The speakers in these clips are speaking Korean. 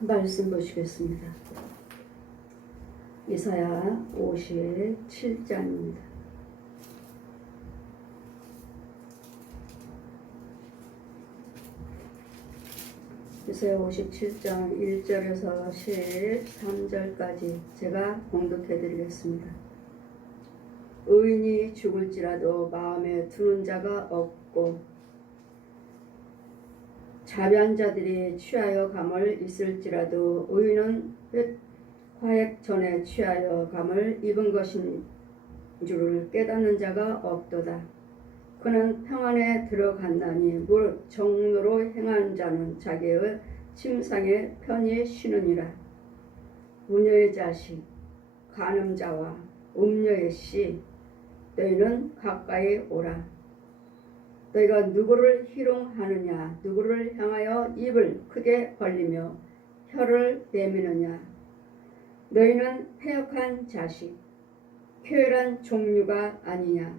말씀 보시겠습니다. 이사야 57장입니다. 이사야 57장 1절에서 13절까지 제가 봉독해 드리겠습니다. 의인이 죽을지라도 마음에 두는 자가 없고 자비한 자들이 취하여 감을 있을지라도 의인은 화액 전에 취하여 감을 입은 것인 줄을 깨닫는 자가 없도다. 그는 평안에 들어간다니 무릇 정로로 행하는 자는 자기의 침상에 편히 쉬느니라. 무녀의 자식, 간음자와 음녀의 씨, 너희는 가까이 오라. 너희가 누구를 희롱하느냐, 누구를 향하여 입을 크게 벌리며 혀를 내미느냐. 너희는 패역한 자식, 쾌활한 종류가 아니냐.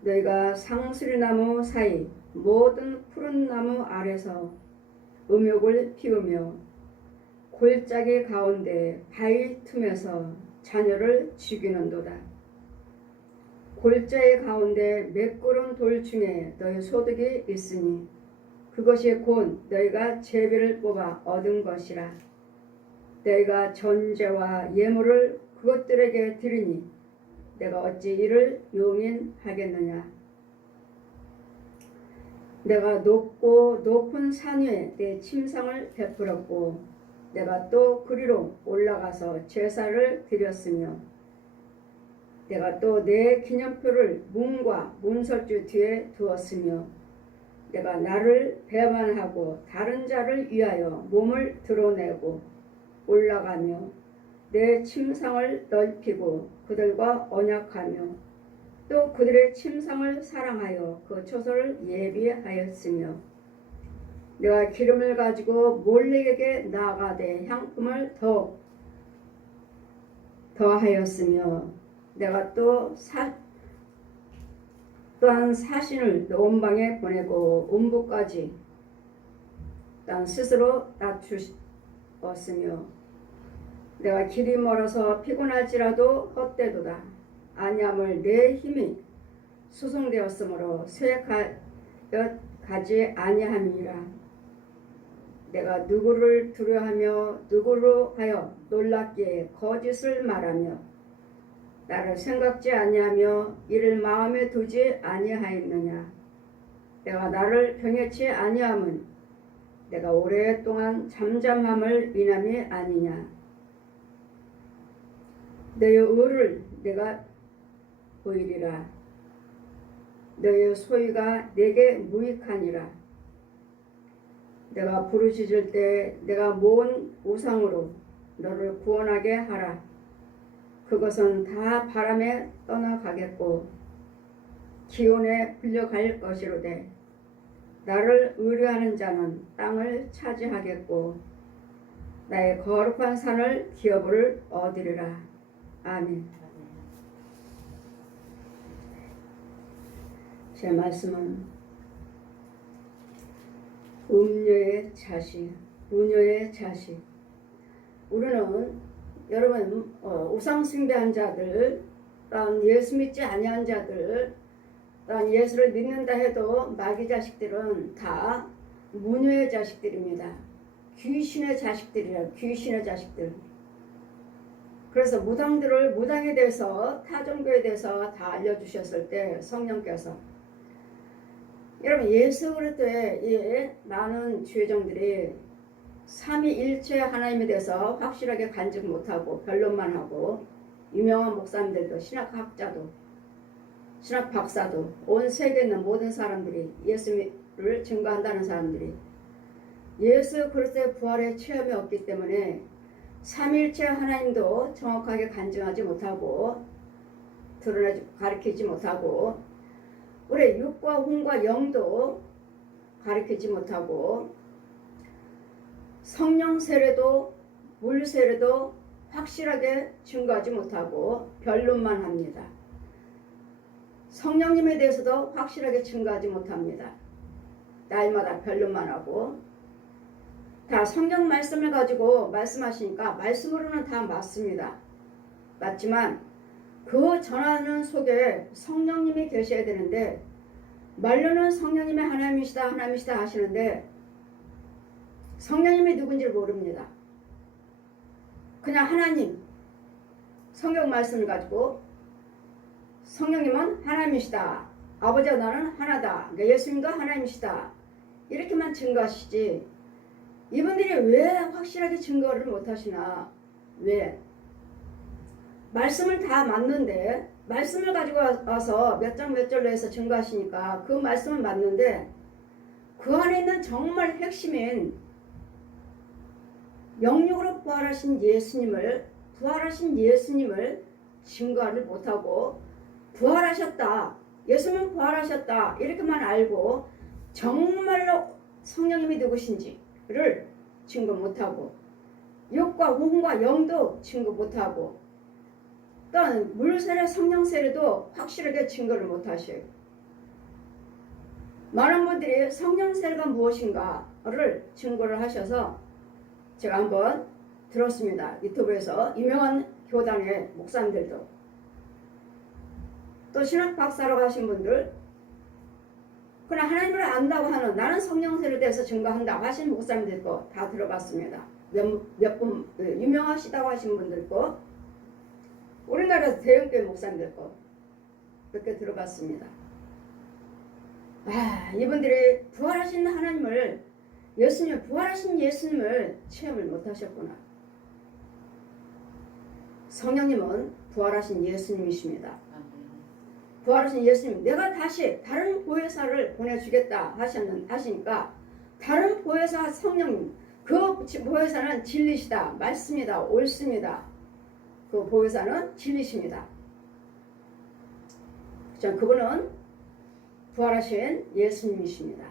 너희가 상수리나무 사이 모든 푸른 나무 아래서 음욕을 피우며 골짜기 가운데 바위 틈에서 자녀를 죽이는도다. 골짜기 가운데 매끄러운 돌 중에 너희 소득이 있으니 그것이 곧 너희가 제비를 뽑아 얻은 것이라. 너희가 전제와 예물을 그것들에게 드리니 내가 어찌 이를 용인하겠느냐. 내가 높고 높은 산 위에 내 침상을 베풀었고 내가 또 그리로 올라가서 제사를 드렸으며 내가 또 내 기념표를 문과 문설주 뒤에 두었으며 내가 나를 배반하고 다른 자를 위하여 몸을 드러내고 올라가며 내 침상을 넓히고 그들과 언약하며 또 그들의 침상을 사랑하여 그 처소를 예비하였으며 내가 기름을 가지고 몰렉에게 나아가되 향품을 더하였으며 내가 또한 사신을 온방에 보내고 음부까지 난 스스로 낮추었으며 내가 길이 멀어서 피곤할지라도 헛되도다. 아니함을 내 힘이 수송되었으므로 쇠가지 아니함이라. 내가 누구를 두려워하며 누구로 하여 놀랍게 거짓을 말하며 나를 생각지 아니하며 이를 마음에 두지 아니하였느냐. 내가 나를 병해치 아니함은 내가 오랫동안 잠잠함을 인함이 아니냐. 너의 의를 내가 보이리라. 너의 소유가 내게 무익하니라. 내가 부르짖을 때 내가 모은 우상으로 너를 구원하게 하라. 그것은 다 바람에 떠나가겠고 기온에 불려갈 것이로되 나를 의뢰하는 자는 땅을 차지하겠고 나의 거룩한 산을 기업을 얻으리라. 아멘. 제 말씀은 음녀의 자식, 무녀의 자식. 우리는 여러분 우상 숭배한 자들, 또한 예수 믿지 아니한 자들, 또한 예수를 믿는다 해도 마귀 자식들은 다 무녀의 자식들입니다. 귀신의 자식들이라. 귀신의 자식들. 그래서 무당에 대해서 타종교에 대해서 다 알려주셨을 때 성령께서 여러분 예수 그리스도의 많은 주의종들이 삼위일체 하나님에 대해서 확실하게 간증 못하고 변론만 하고 유명한 목사님들도 신학학자도 신학 박사도 온 세계에 있는 모든 사람들이 예수를 증거한다는 사람들이 예수 그리스도의 부활의 체험이 없기 때문에 삼위일체 하나님도 정확하게 간증하지 못하고 가르치지 못하고 우리 육과 혼과 영도 가르치지 못하고 성령 세례도 물 세례도 확실하게 증거하지 못하고 변론만 합니다. 성령님에 대해서도 확실하게 증거하지 못합니다. 날마다 변론만 하고 다 성경 말씀을 가지고 말씀하시니까 말씀으로는 다 맞습니다. 맞지만 그 전하는 속에 성령님이 계셔야 되는데 말로는 성령님이 하나님이시다 하나님이시다 하시는데 성령님이 누군지 모릅니다. 그냥 하나님 성경 말씀을 가지고 성령님은 하나님이시다. 아버지와 나는 하나다. 그러니까 예수님과 하나님이시다. 이렇게만 증거하시지 이분들이 왜 확실하게 증거를 못하시나. 왜? 말씀을 다 맞는데 말씀을 가지고 와서 몇 장 몇 절로 해서 증거하시니까 그 말씀은 맞는데 그 안에 있는 정말 핵심인 영육으로 부활하신 예수님을 증거를 못하고 부활하셨다. 예수님은 부활하셨다. 이렇게만 알고 정말로 성령님이 누구신지를 증거 못하고 육과 혼과 영도 증거 못하고 또한 물세례 성령세례도 확실하게 증거를 못하셔요. 많은 분들이 성령세례가 무엇인가를 증거를 하셔서 제가 한번 들었습니다. 유튜브에서 유명한 교단의 목사님들도 또 신학 박사라고 하신 분들 그냥 하나님을 안다고 하는 나는 성령세례에 대해서 증거한다고 하신 목사님들 거 다 들어봤습니다. 몇 분 유명하시다고 하신 분들 거 우리나라 대형교회 목사님들 거 몇 개 들어봤습니다. 이분들이 부활하신 하나님을 부활하신 예수님을 체험을 못하셨구나. 성령님은 부활하신 예수님이십니다. 부활하신 예수님 내가 다시 다른 보혜사를 보내주겠다 하시니까 다른 보혜사 성령님 그 보혜사는 진리시다. 맞습니다. 옳습니다. 그 보혜사는 진리십니다. 그분은 부활하신 예수님이십니다.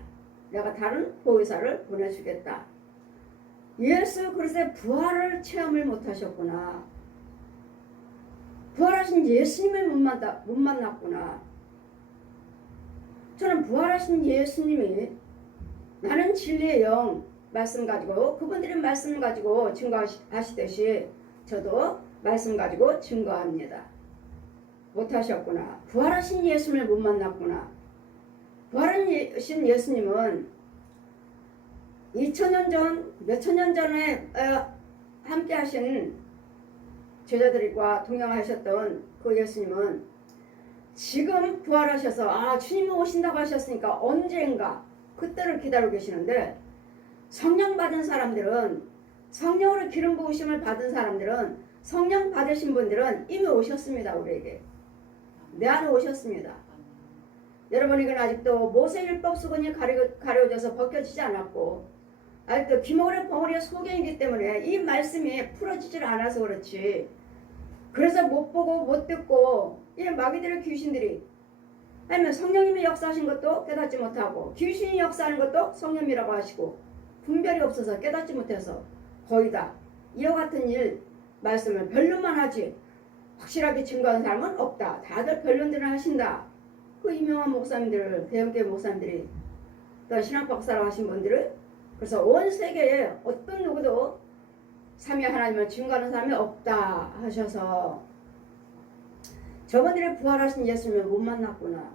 내가 다른 보혜사를 보내주겠다. 예수 그리스도의 부활을 체험을 못하셨구나. 부활하신 예수님을 못 만났구나. 저는 부활하신 예수님이 나는 진리의 영 말씀 가지고 그분들은 말씀 가지고 증거하시듯이 저도 말씀 가지고 증거합니다. 못하셨구나. 부활하신 예수님을 못 만났구나. 부활하신 예수님은 2000년 전, 몇천 년 전에 함께 하신 제자들과 동행하셨던 그 예수님은 지금 부활하셔서 주님이 오신다고 하셨으니까 언젠가 그때를 기다리고 계시는데 성령 받은 사람들은 성령으로 기름 부으심을 받은 사람들은 성령 받으신 분들은 이미 오셨습니다. 우리에게 내 안에 오셨습니다. 여러분 이건 아직도 모세율법 수건이 가려져서 벗겨지지 않았고 아직도 기모의 벙어리의 소견이기 때문에 이 말씀이 풀어지질 않아서 그렇지. 그래서 못 보고 못 듣고 이 마귀들의 귀신들이 아니면 성령님이 역사하신 것도 깨닫지 못하고 귀신이 역사하는 것도 성령이라고 하시고 분별이 없어서 깨닫지 못해서 거의 다 이와 같은 일 말씀을 변론만 하지 확실하게 증거하는 사람은 없다. 다들 변론들을 하신다. 그 유명한 목사님들 대형교회 목사님들이 또 신학 박사라고 하신 분들을 그래서 온 세계에 어떤 누구도 삼위 하나님을 증거하는 사람이 없다 하셔서 저분들이 부활하신 예수님을 못 만났구나.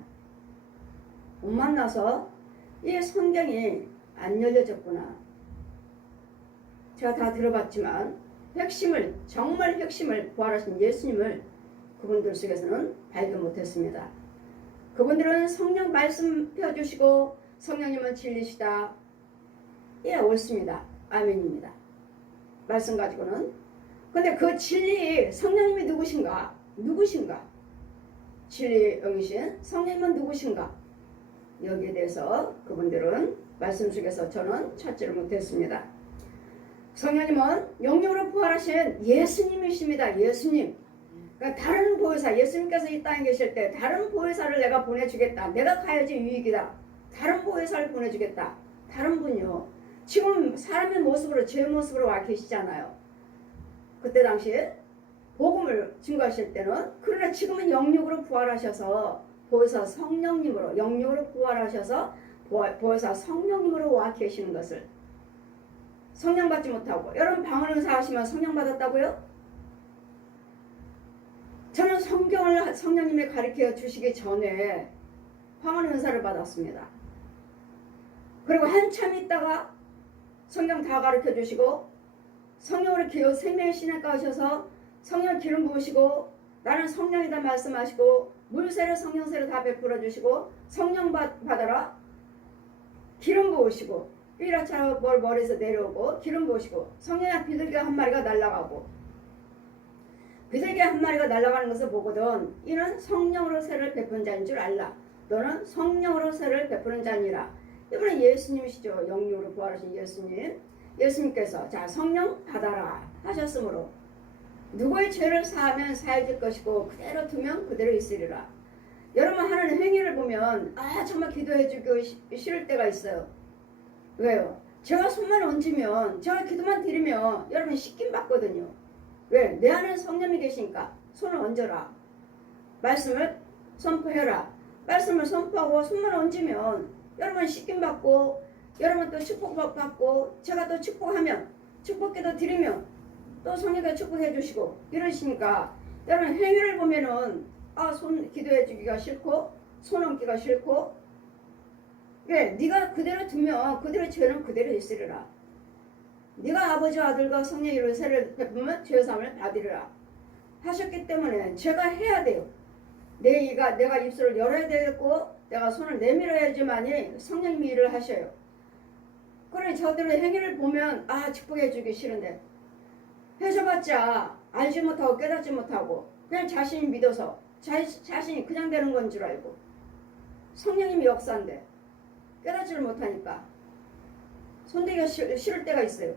못 만나서 이 성경이 안 열려졌구나. 제가 다 들어봤지만 정말 핵심을 부활하신 예수님을 그분들 속에서는 발견 못했습니다. 그분들은 성령 말씀 펴주시고 성령님은 진리시다. 예, 옳습니다. 아멘입니다. 말씀 가지고는. 근데 그 진리 성령님이 누구신가? 진리의 영이신 성령님은 누구신가? 여기에 대해서 그분들은 말씀 속에서 저는 찾지를 못했습니다. 성령님은 영육으로 부활하신 예수님이십니다. 예수님. 그러니까 다른 보혜사, 예수님께서 이 땅에 계실 때 다른 보혜사를 내가 보내주겠다. 내가 가야지 유익이다. 다른 보혜사를 보내주겠다. 다른 분요. 지금 사람의 모습으로 제 모습으로 와 계시잖아요. 그때 당시에 복음을 증거하실 때는 그러나 지금은 영육으로 부활하셔서 보혜사 성령님으로 영육으로 부활하셔서 보혜사 성령님으로 와 계시는 것을 성령 받지 못하고. 여러분 방언 은사 하시면 성령 받았다고요? 저는 성경을 성령님이 가르쳐 주시기 전에 방언 은사를 받았습니다. 그리고 한참 있다가 성경 다 가르쳐 주시고 성령으로 기호 생명의 신학과 하셔서 성령 기름 부으시고 나는 성령이다 말씀하시고 물세례 성령세례 다 베풀어 주시고 성령 받아라 기름 부으시고 삐라차 머리에서 내려오고 기름 부으시고 성령의 비둘기 한 마리가 날아가고 비둘기 한 마리가 날아가는 것을 보거든 이는 성령으로 세를 베푸는 자인 줄 알라. 너는 성령으로 세를 베푸는 자니라. 이번에 예수님이시죠. 영육으로 부활하신 예수님. 예수님께서 자 성령 받아라 하셨으므로 누구의 죄를 사하면 사해질 것이고 그대로 두면 그대로 있으리라. 여러분 하는 행위를 보면 정말 기도해주기 싫을 때가 있어요. 왜요? 제가 손만 얹으면 제가 기도만 드리면 여러분 씻김 받거든요. 왜? 내 안에 성령이 계시니까 손을 얹어라. 말씀을 선포해라. 말씀을 선포하고 손만 얹으면 여러분 씻김 받고 여러분 또 축복 받고 제가 또 축복하면 축복기도 드리면 또 성령께 축복해 주시고 이러시니까 여러분 행위를 보면은 손 기도해 주기가 싫고 손 얹기가 싫고 왜? 네가 그대로 두면 그대로 죄는 그대로 있으리라. 네가 아버지와 아들과 성령의 이름으로 세를 베푸면 죄사함을 받으리라 하셨기 때문에 제가 해야 돼요. 내가 입술을 열어야 되겠고 내가 손을 내밀어야지만이 성령님이 일을 하셔요. 그러니 저들의 행위를 보면 축복해 주기 싫은데 해줘봤자 알지 못하고 깨닫지 못하고 그냥 자신이 믿어서 자신이 그냥 되는 건 줄 알고 성령님이 역사인데 깨닫지를 못하니까 손대기가 싫을 때가 있어요.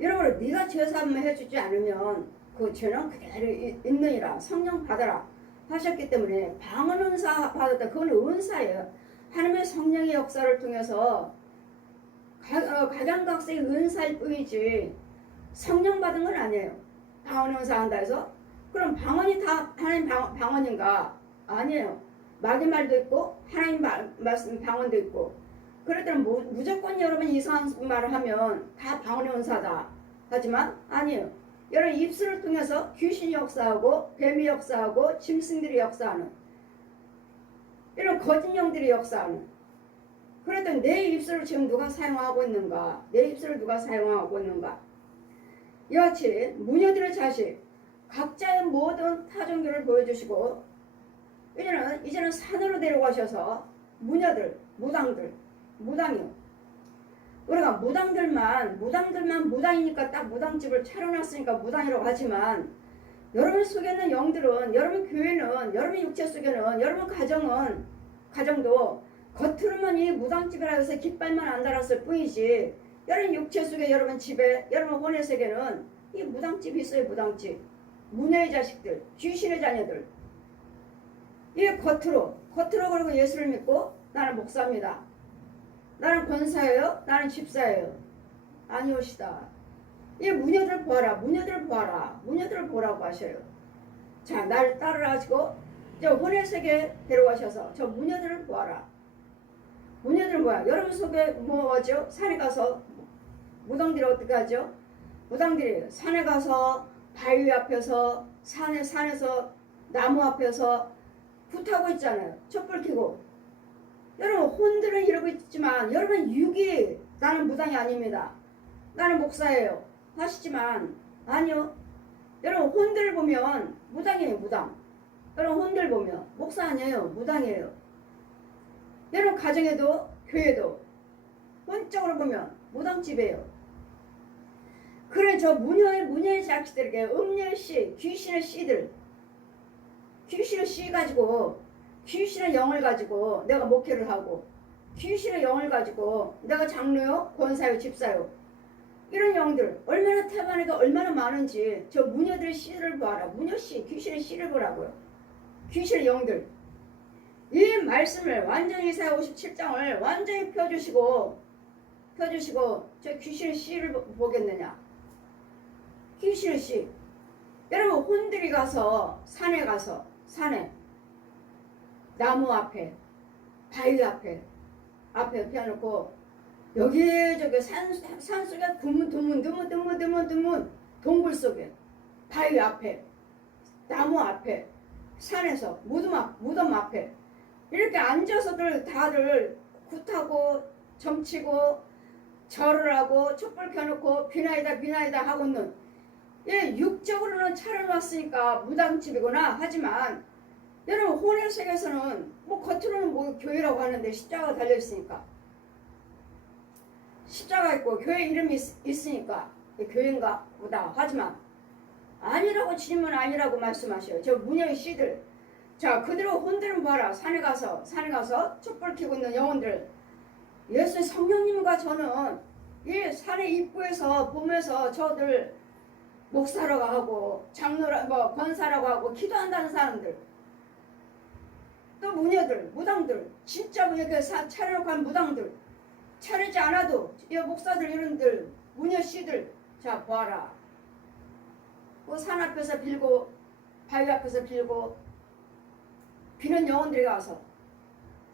여러분 네가 죄사함을 해주지 않으면 그 죄는 그대로 있느니라. 성령 받아라 하셨기 때문에 방언 은사 받았다. 그건 은사예요. 하나님의 성령의 역사를 통해서 각양각색의 은사일 뿐이지 성령 받은 건 아니에요. 방언 은사 한다 해서 그럼 방언이 다 하나님 방언인가? 아니에요. 마귀 말도 있고 하나님 말씀 방언도 있고 그랬더니 무조건 여러분 이상한 말을 하면 다 방언의 은사다. 하지만 아니에요. 여러분 입술을 통해서 귀신이 역사하고 뱀이 역사하고 짐승들이 역사하는 이런 거짓 영들이 역사하는 그랬더니 내 입술을 지금 누가 사용하고 있는가? 내 입술을 누가 사용하고 있는가? 이와 같이 무녀들의 자식 각자의 모든 타종교를 보여주시고 이제는 산으로 데려가셔서 무녀들 무당이요. 우리가 무당들만 무당이니까 딱 무당집을 차려놨으니까 무당이라고 하지만 여러분 속에 있는 영들은 여러분 교회는 여러분 육체 속에는 여러분 가정도 겉으로만 이 무당집이라 해서 깃발만 안 달았을 뿐이지 여러분 육체 속에 여러분 집에 여러분 혼의 세계는 이 무당집이 있어요. 무당집 무녀의 자식들 귀신의 자녀들 이게 겉으로 그리고 예수를 믿고 나는 목사입니다. 나는 권사예요. 나는 집사예요. 아니오시다. 이 무녀들 보아라. 무녀들을 보라고 하셔요. 자, 나를 따르라시고 저 혼의 세계에 데려가셔서 저 무녀들을 보아라. 무녀들은 뭐야? 여러분 속에 뭐죠? 산에 가서 무당들이 어떻게 하죠? 무당들이 산에 가서 바위 앞에서 산에서 나무 앞에서 붓하고 있잖아요. 촛불 켜고. 여러분 혼들은 이러고 있지만 여러분 육이 나는 무당이 아닙니다. 나는 목사예요. 하시지만 아니요. 여러분 혼들 보면 무당이에요. 무당. 여러분 혼들 보면 목사 아니에요. 무당이에요. 여러분 가정에도 교회도 혼적으로 보면 무당집이에요. 그래 저 무녀의 자식들에게 음녀의 씨 귀신의 씨들 귀신의 씨 가지고 귀신의 영을 가지고 내가 목회를 하고 귀신의 영을 가지고 내가 장로요 권사요 집사요 이런 영들 얼마나 태반에가 얼마나 많은지 저 무녀들의 씨를 보아라. 무녀씨 귀신의 씨를 보라고요. 귀신의 영들 이 말씀을 완전히 이사야 57장을 완전히 펴주시고 저 귀신의 씨를 보겠느냐. 귀신의 씨 여러분 혼들이 가서 산에 나무 앞에 바위 앞에 펴놓고 여기저기 산속에 드문 동굴 속에 바위 앞에 나무 앞에 산에서 무덤 앞에 이렇게 앉아서들 다들 굿하고 점치고 절을 하고 촛불 켜놓고 비나이다 하고는 예, 육적으로는 차려놨으니까 무당집이구나 하지만 여러분 혼의 세계에서는 뭐 겉으로는 뭐 교회라고 하는데 십자가가 달려있으니까 십자가 있고 교회 이름이 있으니까 교회인가 보다 하지만 아니라고 주님은 아니라고 말씀하셔요. 저 문여의 씨들 자 그대로 혼들은 봐라 산에 가서 촛불 켜고 있는 영혼들 예수 성령님과 저는 이 산의 입구에서 보면서 저들 목사라고 하고 장로라 권사라고 하고 기도한다는 사람들 또 무녀들 무당들 진짜 이렇게 차려놓고 한 무당들 차리지 않아도 이 목사들 이런들 무녀 씨들 자 보아라 뭐 산 앞에서 빌고 바위 앞에서 빌고 비는 영혼들이 가서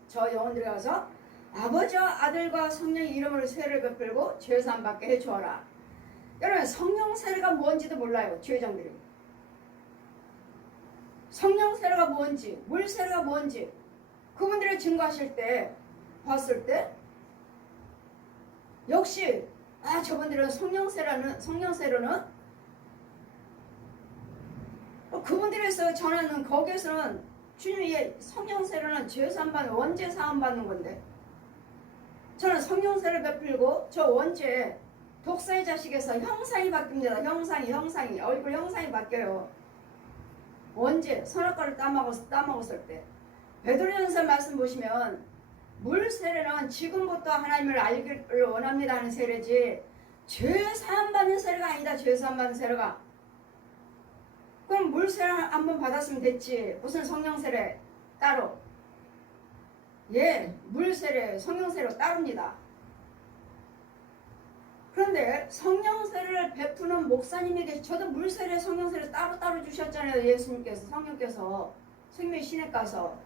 저 영혼들이 가서 아버지와 아들과 성령의 이름으로 세례를 베풀고 죄사함 받게 해주어라. 여러분 성령 세례가 뭔지도 몰라요. 죄정들이 성령 세례가 뭔지 물 세례가 뭔지 그분들이 증거하실 때 봤을 때 역시 저분들은 성령 세례는 그분들에서 전하는 거기에서는 주님이 성령 세례는 죄사함 받는 원죄 사함 받는 건데 저는 성령 세례 베풀고 저 원죄 독사의 자식에서 형상이 바뀝니다. 형상이 얼굴 형상이 바뀌어요. 원죄 선악과를 따먹었을 때 베드로전서 말씀 보시면 물 세례는 지금부터 하나님을 알기를 원합니다 하는 세례지 죄 사함 받는 세례가 아니다. 죄 사함 받는 세례가 그럼 물 세례 한번 받았으면 됐지 무슨 성령 세례 따로 예 물 세례 성령 세례 따릅니다. 그런데 성령 세례를 베푸는 목사님에게 저도 물 세례 성령 세례 따로 주셨잖아요. 예수님께서 성령께서 생명의 신에 가서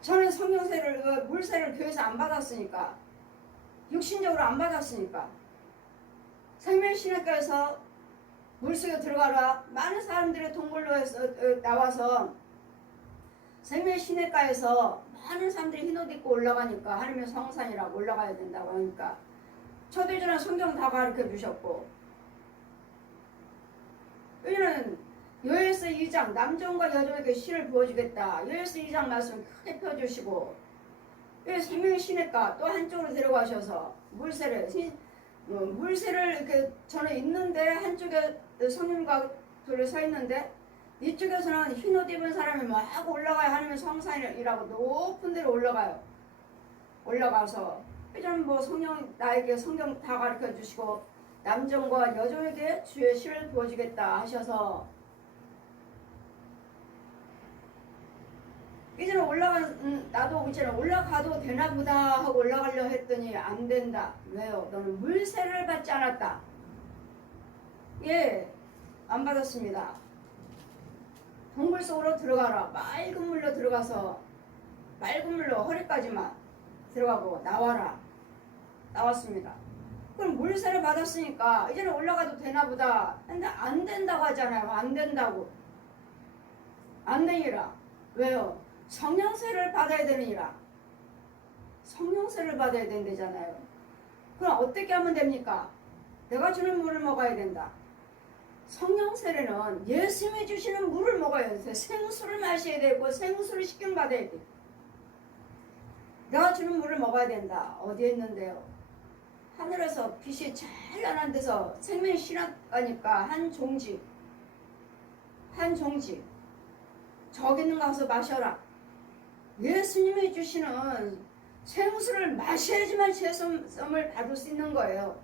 저는 성령 세례를 물 세례를 교회에서 안 받았으니까 육신적으로 안 받았으니까 생명의 신학교에서 물속에 들어가라 많은 사람들이 동굴로에서 나와서 생명의 시내가에서 많은 사람들이 흰 옷 입고 올라가니까 하나님의 성산이라고 올라가야 된다고 하니까 저도 이전에 성경 다 가르쳐 주셨고 여기는 요엘서 2장 남종과 여종에게 신을 부어주겠다 요엘서 2장 말씀 크게 펴주시고 여기 생명의 시내가 또 한쪽으로 데려가셔서 물세를 이렇게 저는 있는데 한쪽에 성령과 둘이 서 있는데 이쪽에서는 흰옷 입은 사람이 막 올라가요. 하나님의 성산이라고 높은 데로 올라가서 이제는 뭐 성령 나에게 성경 다 가르쳐 주시고 남종과 여종에게 주의 신을 부어주겠다 하셔서 이제는 나도 이제는 올라가도 되나 보다 하고 올라가려 했더니 안 된다. 왜요? 너는 물세를 받지 않았다. 예, 안 받았습니다. 동굴 속으로 들어가라. 맑은 물로 들어가서 맑은 물로 허리까지만 들어가고 나와라. 나왔습니다. 그럼 물세를 받았으니까 이제는 올라가도 되나 보다. 근데 안 된다고 하잖아요. 안 된다고. 안 되니라. 왜요? 성령세를 받아야 되느니라. 성령세를 받아야 된다잖아요. 그럼 어떻게 하면 됩니까? 내가 주는 물을 먹어야 된다. 성령세례는 예수님이 주시는 물을 먹어야 돼. 생수를 마셔야 되고 생수를 식균 받아야 돼. 내가 주는 물을 먹어야 된다. 어디에 있는데요? 하늘에서 빛이 찬란한 데서 생명이 신학가니까 한 종지 저기 있는 거 가서 마셔라. 예수님이 주시는 생수를 마셔야지만 죄성을 받을 수 있는 거예요.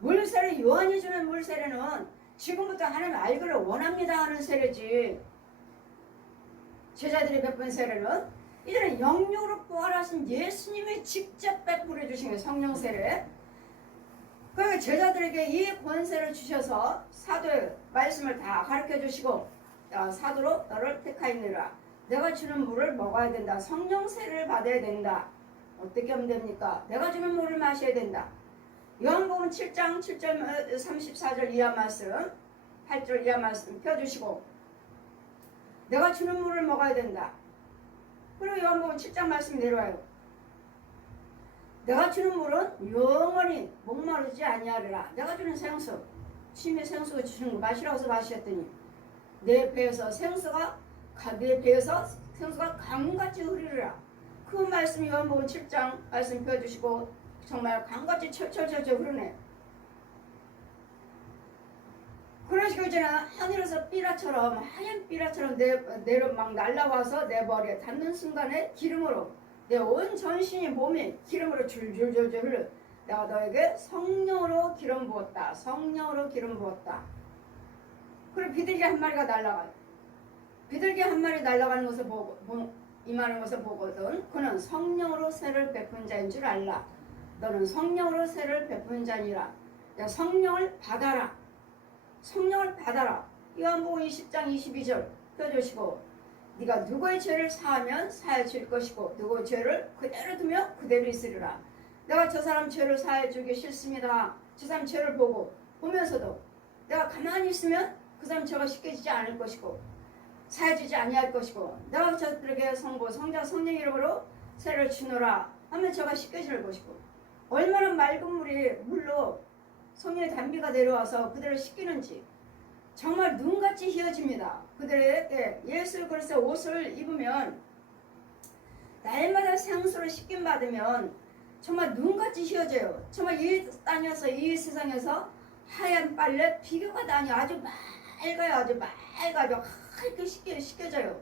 물세례 요한이 주는 물세례는 지금부터 하나님 알기를 원합니다 하는 세례지. 제자들이 베푼 세례는 이제는 영육으로 부활하신 예수님이 직접 베풀어 주신 게 성령 세례. 그러니까 제자들에게 이 권세를 주셔서 사도의 말씀을 다 가르쳐 주시고 사도로 너를 택하였느라 내가 주는 물을 먹어야 된다. 성령 세례를 받아야 된다. 어떻게 하면 됩니까? 내가 주는 물을 마셔야 된다. 요한복음 7장 7절 34절 이하 말씀 8절 이하 말씀 펴주시고 내가 주는 물을 먹어야 된다. 그리고 요한복음 7장 말씀 내려와요. 내가 주는 물은 영원히 목마르지 아니하리라. 내가 주는 생수, 침의 생수가 주는 거 마시라고 마셨더니 내 배에서 생수가 강같이 흐르리라. 그 말씀 요한복음 7장 말씀 펴주시고 정말 강같이 철철철 흐르네. 그러시고 이제는 하늘에서 삐라처럼 하얀 삐라처럼 내려 막 날라와서 내 머리에 닿는 순간에 기름으로 내 온 전신이 몸이 기름으로 줄줄줄줄 흘러. 내가 너에게 성령으로 기름 부었다. 성령으로 기름 부었다. 그리고 비둘기 한 마리가 날아가요. 비둘기 한 마리 날아가는 것을 보고 임하는 것을 보거든 그는 성령으로 세를 베푼 자인 줄 알라. 너는 성령으로 세를 베푼 자니라. 야, 성령을 받아라. 성령을 받아라. 요한복음 20장 22절 펴주시고 네가 누구의 죄를 사하면 사해줄 것이고 누구의 죄를 그대로 두면 그대로 있으리라. 내가 저 사람 죄를 사해주기 싫습니다. 저 사람 죄를 보면서도 내가 가만히 있으면 그 사람 죄가 씻겨지지 않을 것이고 사해주지 아니할 것이고 내가 저들에게 성부 성자 성령 이름으로 세를 주노라 하면 죄가 씻겨질 것이고 얼마나 맑은 물로 성령의 단비가 내려와서 그들을 씻기는지 정말 눈같이 휘어집니다. 그들에게 예수 그리스도의 옷을 입으면 날마다 생수로 씻김 받으면 정말 눈같이 휘어져요. 정말 이 땅에서 이 세상에서 하얀 빨래 비교가 나니 아주 맑아요. 아주 하얗게 씻겨져요.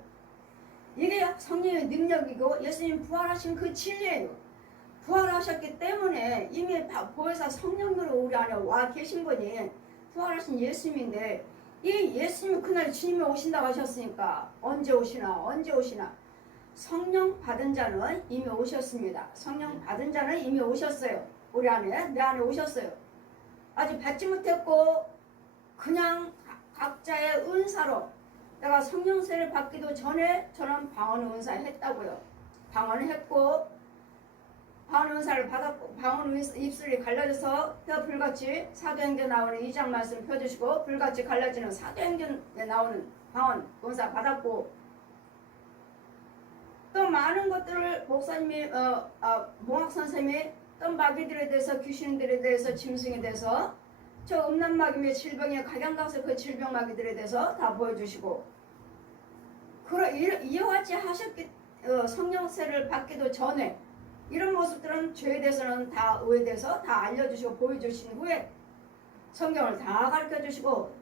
이게 성령의 능력이고 예수님 부활하신 그 진리예요. 부활하셨기 때문에 이미 보혜사 성령으로 우리 안에 와 계신 분이 부활하신 예수님인데 이 예수님이 그날 주님이 오신다고 하셨으니까 언제 오시나 성령 받은 자는 이미 오셨습니다. 성령 받은 자는 이미 오셨어요. 우리 안에 내 안에 오셨어요. 아직 받지 못했고 그냥 각자의 은사로 내가 성령세를 받기도 전에 저는 방언 은사 했다고요. 방언을 했고 방언 은사를 받았고 방언 입술이 갈라져서 더 불같이 사도행전 나오는 2장 말씀 펴주시고 불같이 갈라지는 사도행전에 나오는 방언 은사 받았고 또 많은 것들을 목사님이 몽학 선생님이 또 마귀들에 대해서 귀신들에 대해서 짐승에 대해서 저 음란마귀의 질병에 각양각색 그 질병 마귀들에 대해서 다 보여주시고 이와 같이 하셨기 성령세를 받기도 전에 이런 모습들은 죄에 대해서는 다 의에 대해서 다 알려주시고 보여주신 후에 성경을 다 가르쳐주시고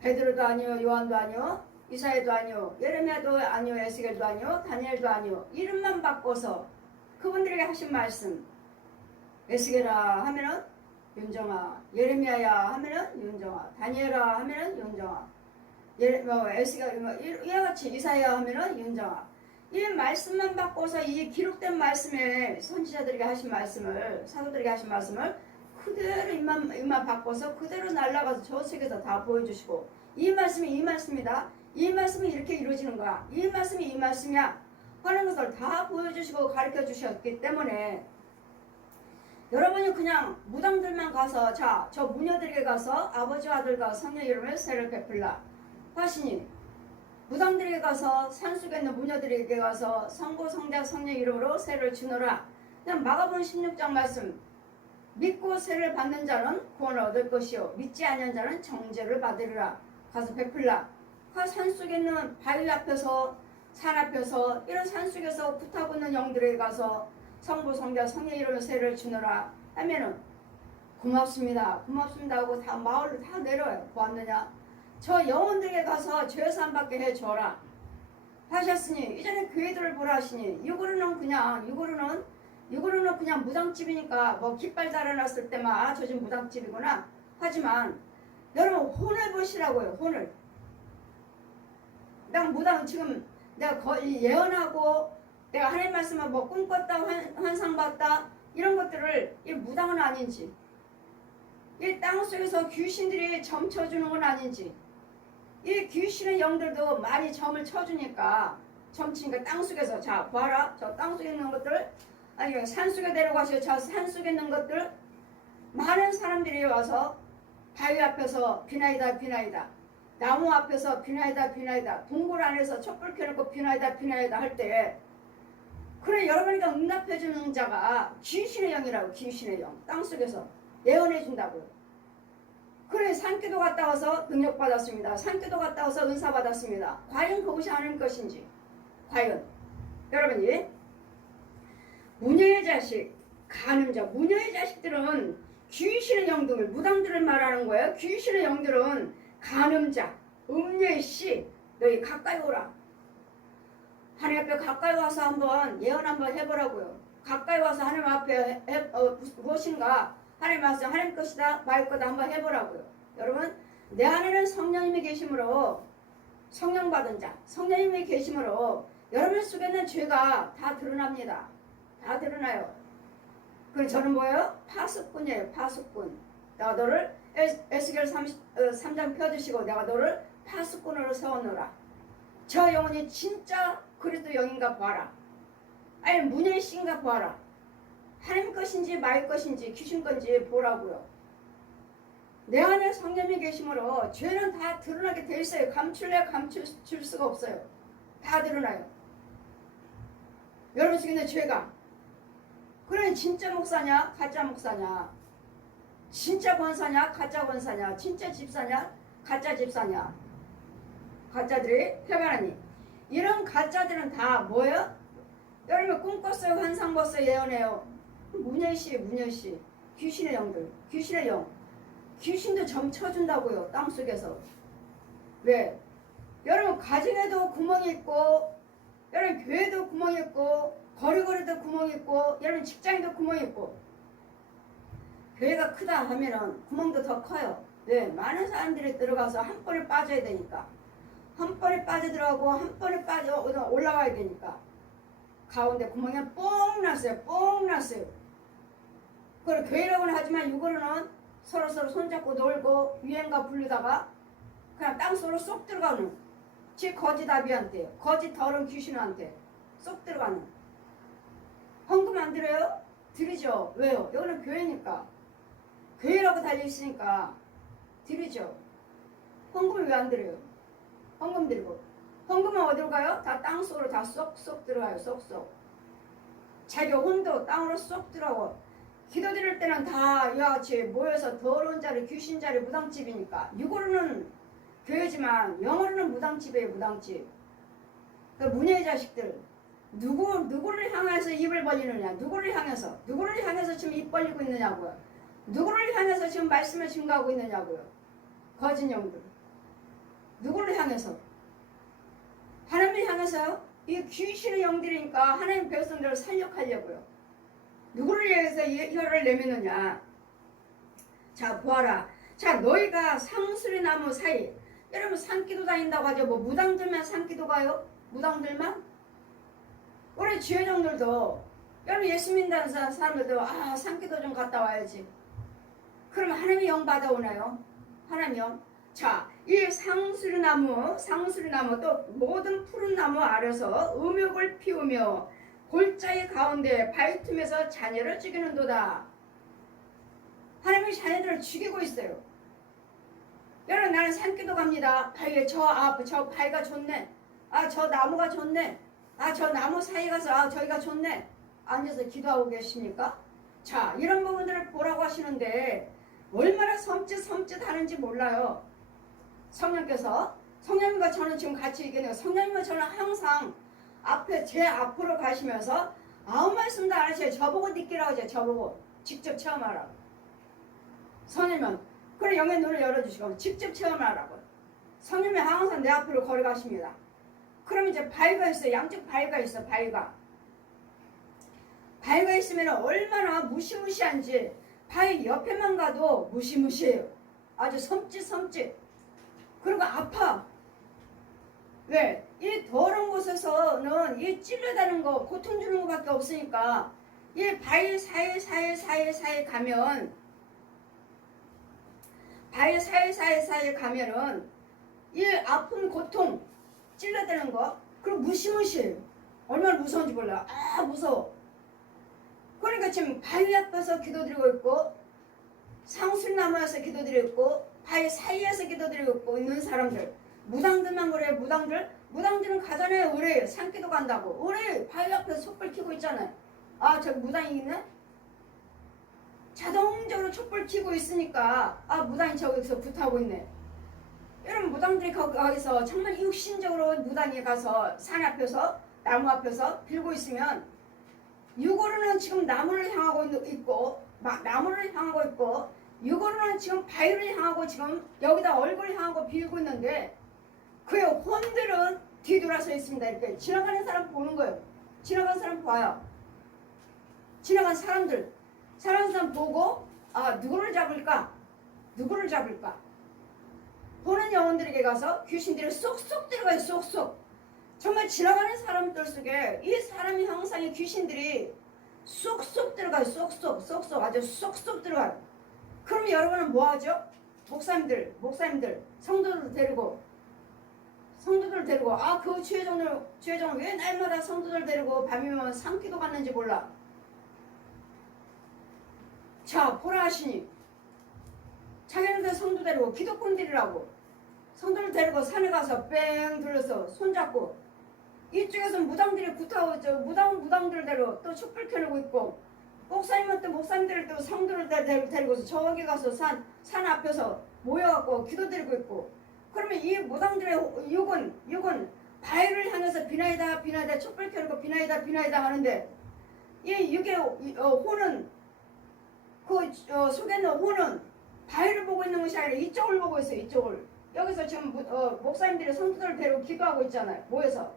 베드로도 아니요 요한도 아니요 이사야도 아니요 예레미야도 아니요 에스겔도 아니요 다니엘도 아니요 이름만 바꿔서 그분들에게 하신 말씀 에스겔아 하면은 윤정아 예레미야야 하면은 윤정아 다니엘아 하면은 윤정아 에스겔 이와 같이 이사야 하면은 윤정아 이 말씀만 바꿔서 이 기록된 말씀에 선지자들에게 하신 말씀을 사도들에게 하신 말씀을 그대로 입만 바꿔서 그대로 날아가서 저 책에서 다 보여주시고 이 말씀이 이 말씀이다. 이 말씀이 이렇게 이루어지는 거야. 이 말씀이 이 말씀이야. 하는 것을 다 보여주시고 가르쳐 주셨기 때문에 여러분이 그냥 무당들만 가서 자 저 무녀들에게 가서 아버지와 아들과 성령 이름으로 세를 베풀라 하시니 무당들에게 가서 산속에 있는 무녀들에게 가서 성부 성자 성령 이름으로 세를 주노라. 그냥 마가복음 16장 말씀 믿고 세를 받는 자는 구원을 얻을 것이요 믿지 아니한 자는 정죄를 받으리라. 가서 베풀라. 그 산속에 있는 바위 앞에서 산 앞에서 이런 산속에서 붙어붙는 영들에게 가서 성부 성자 성령 이름으로 세를 주노라 하면은 고맙습니다 하고 다 마을로 다 내려와요. 보았느냐 저 영혼들에게 가서 죄사함 받게 해줘라 하셨으니 이전에 교회들을 보라 하시니 이거로는 그냥 무당집이니까 뭐 깃발 달아놨을 때만 저 집 무당집이구나 하지만 여러분 혼을 보시라고요. 혼을 난 무당 지금 내가 거의 예언하고 내가 하나님 말씀을 뭐 꿈꿨다 환상봤다 이런 것들을 이 무당은 아닌지 이 땅속에서 귀신들이 점 쳐주는 건 아닌지 이 귀신의 영들도 많이 점을 쳐주니까 점치니까 땅속에서 자 봐라 저 땅속에 있는 것들 아니 산속에 데려가서 저 산속에 있는 것들 많은 사람들이 와서 바위 앞에서 비나이다 비나이다 나무 앞에서 비나이다 비나이다 동굴 안에서 촛불 켜놓고 비나이다 비나이다 할 때 그래 여러분이가 응답해주는 자가 귀신의 영이라고 귀신의 영 땅속에서 예언해준다고요. 그래 산기도 갔다 와서 능력 받았습니다. 산기도 갔다 와서 은사 받았습니다. 과연 그것이 하나님 것인지 과연 여러분이 무녀의 자식 간음자 무녀의 자식들은 귀신의 영들 무당들을 말하는 거예요. 귀신의 영들은 간음자 음녀의 씨 너희 가까이 오라. 하나님 앞에 가까이 와서 한번 예언 한번 해보라고요. 가까이 와서 하나님 앞에 무엇인가 하나님 말씀 하나님 것이다 말 거다 한번 해보라고요. 여러분 내 안에는 성령님이 계심으로 성령 받은 자 성령님이 계심으로 여러분 속에 있는 죄가 다 드러납니다. 다 드러나요. 그럼 저는 뭐예요? 파수꾼이에요. 파수꾼. 내가 너를 에스겔 3장 펴주시고 내가 너를 파수꾼으로 세워놓으라. 저 영혼이 진짜 그리스도 영인가 봐라. 아니 문의 씨인가 봐라. 하나님 것인지 말 것인지 귀신 건지 보라고요. 내 안에 성령이 계심으로 죄는 다 드러나게 돼 있어요. 감출래 감출 수가 없어요. 다 드러나요. 여러분 속에 있는 죄가 그래 진짜 목사냐 가짜 목사냐 진짜 권사냐 가짜 권사냐 진짜 집사냐 가짜 집사냐 가짜들이 해바라니 이런 가짜들은 다 뭐예요? 여러분 꿈꿨어요 환상 봤어요 예언해요 무녀씨 무녀씨 귀신의 영들 귀신의 영 귀신도 점쳐준다고요 땅속에서 왜? 여러분 가정에도 구멍이 있고 여러분 교회도 구멍이 있고 거리거리도 구멍이 있고 여러분 직장에도 구멍이 있고 교회가 크다 하면은 구멍도 더 커요. 왜? 많은 사람들이 들어가서 한 번에 빠져야 되니까 한 번에 빠져들어가고 한 번에 빠져 올라와야 되니까 가운데 구멍이 뽕 났어요. 뽕 났어요. 그걸 교회라고는 하지만 이거는 서로 손잡고 놀고 유행가 부르다가 그냥 땅속으로 쏙 들어가는 지 거짓 아비한테 거짓 더러운 귀신한테 쏙 들어가는 헌금 안 드려요? 드리죠. 왜요? 여기는 교회니까 교회라고 달려있으니까 드리죠. 헌금을 왜 안 드려요? 헌금 드리고 헌금은 어디로 가요? 다 땅속으로 다 쏙쏙 들어가요. 쏙쏙 자기 혼도 땅으로 쏙 들어가고 기도 드릴 때는 다 이와 같이 모여서 더러운 자리 귀신 자리 무당집이니까 육으로는 교회지만 영어로는 무당집이에요. 무당집. 그 무녀의 자식들 누구를 향해서 입을 벌리느냐 누구를 향해서 지금 입 벌리고 있느냐고요. 누구를 향해서 지금 말씀을 증거하고 있느냐고요. 거짓 영들 누구를 향해서 하나님을 향해서요. 이 귀신의 영들이니까 하나님 백성들을 살려하려고요. 누구를 향해서 혀를 내미느냐. 자 보아라. 자 너희가 상수리 나무 사이 여러분 산기도 다닌다고 하죠. 뭐 무당들만 산기도 가요? 무당들만? 우리 지회장들도 여러분 예수 믿는 사람들도 산기도 좀 갔다 와야지. 그러면 하나님이 영 받아오나요? 하나님 영. 자, 이 상수리나무 또 모든 푸른 나무 아래서 음욕을 피우며 골짜기 가운데 바위 틈에서 자녀를 죽이는도다. 하나님이 자녀들을 죽이고 있어요. 여러분 나는 산기도 갑니다. 바위에 저 바위가 좋네. 저 나무가 좋네. 저 나무 사이 가서 저기가 좋네. 앉아서 기도하고 계십니까? 자 이런 부분들을 보라고 하시는데 얼마나 섬찟하는지 몰라요. 성령님과 저는 지금 같이 얘기해요. 성령님과 저는 항상 제 앞으로 가시면서 아무 말씀도 안 하셔요. 저보고 느끼라고 하죠. 저보고 직접 체험하라고. 성령님은 그래 영의 눈을 열어주시고 직접 체험하라고. 성령님이 항상 내 앞으로 걸어가십니다. 그럼 이제 바위가 있어요. 양쪽 바위가 있어. 바위가 있으면 얼마나 무시무시한지 바위 옆에만 가도 무시무시해요. 아주 섬찟. 그리고 아파. 왜? 이 더러운 곳에서는 이 찔러다는 거 고통 주는 것밖에 없으니까 이 바위 사이에 가면 바위 사이에 가면은 이 아픈 고통 찔러대는 거 그리고 무시무시해요. 얼마나 무서운지 몰라. 아 무서워. 그러니까 지금 바위 앞에서 기도드리고 있고 상술나무에서 기도드리고 있고 바위 사이에서 기도드리고 있고 있는 사람들, 무당들만 그래요. 무당들은 가잖아요. 의뢰 산기도 간다고 의뢰 바위 앞에서 촛불 켜고 있잖아요. 아 저기 무당이 있네? 자동적으로 촛불 켜고 있으니까 아 무당이 저기서 붙하고 있네. 이런 무당들이 거기서 정말 육신적으로 무당이 가서 산 앞에서 나무 앞에서 빌고 있으면 육으로는 지금 나무를 향하고 있고 나무를 향하고 있고 육으로는 지금 바위를 향하고 지금 여기다 얼굴을 향하고 빌고 있는데 그의 혼들은 뒤돌아서 있습니다. 이렇게 지나가는 사람 보는 거예요. 지나가는 사람 봐요. 지나간 사람들 보고 아 누구를 잡을까? 보는 영혼들에게 가서 귀신들이 쏙쏙 들어가요. 쏙쏙. 정말 지나가는 사람들 속에 이 사람의 형상의 귀신들이 쏙쏙 들어가요. 쏙쏙 아주 쏙쏙 들어가요. 그럼 여러분은 뭐 하죠? 목사님들 성도들 데리고 아 그 주회장을 왜 날마다 성도들 데리고 밤이면 산기도 갔는지 몰라. 자 보라 하시니 자기네들 성도 데리고 기독군들이라고 성도를 데리고 산에 가서 뺑 둘러서 손잡고 이쪽에서 무당들이 구타고 있죠. 무당들대로 또 촛불 켜놓고 있고 목사님은 또 목사님들을 또 성도를 데리고서 저기 가서 산 앞에서 모여갖고 기도드리고 있고 그러면 이 무당들의 육은 바위를 향해서 비나이다 촛불 켜놓고 비나이다 하는데 이 육의 혼은 그 속에 있는 혼은 바위를 보고 있는 것이 아니라 이쪽을 보고 있어요. 이쪽을. 여기서 지금 목사님들이 성도들을 데리고 기도하고 있잖아요. 모여서.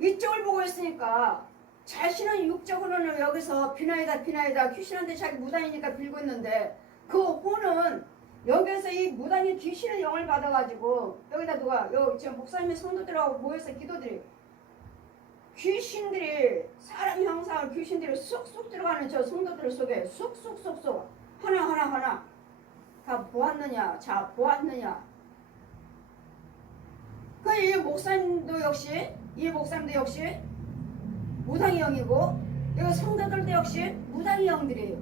이쪽을 보고 있으니까 자신은 육적으로는 여기서 비나이다 귀신한테 자기 무당이니까 빌고 있는데 그 혼은 여기서 이 무당이 귀신의 영을 받아가지고 여기다 누가 여기 지금 목사님의 성도들하고 모여서 기도드리 귀신들이 사람 형상을 귀신들이 쏙쏙 들어가는 저 성도들 속에 쏙쏙 하나 다 보았느냐? 자 보았느냐? 그 이 목사님도 역시 무당의 영이고 여기 성도들도 역시 무당의 영들이에요.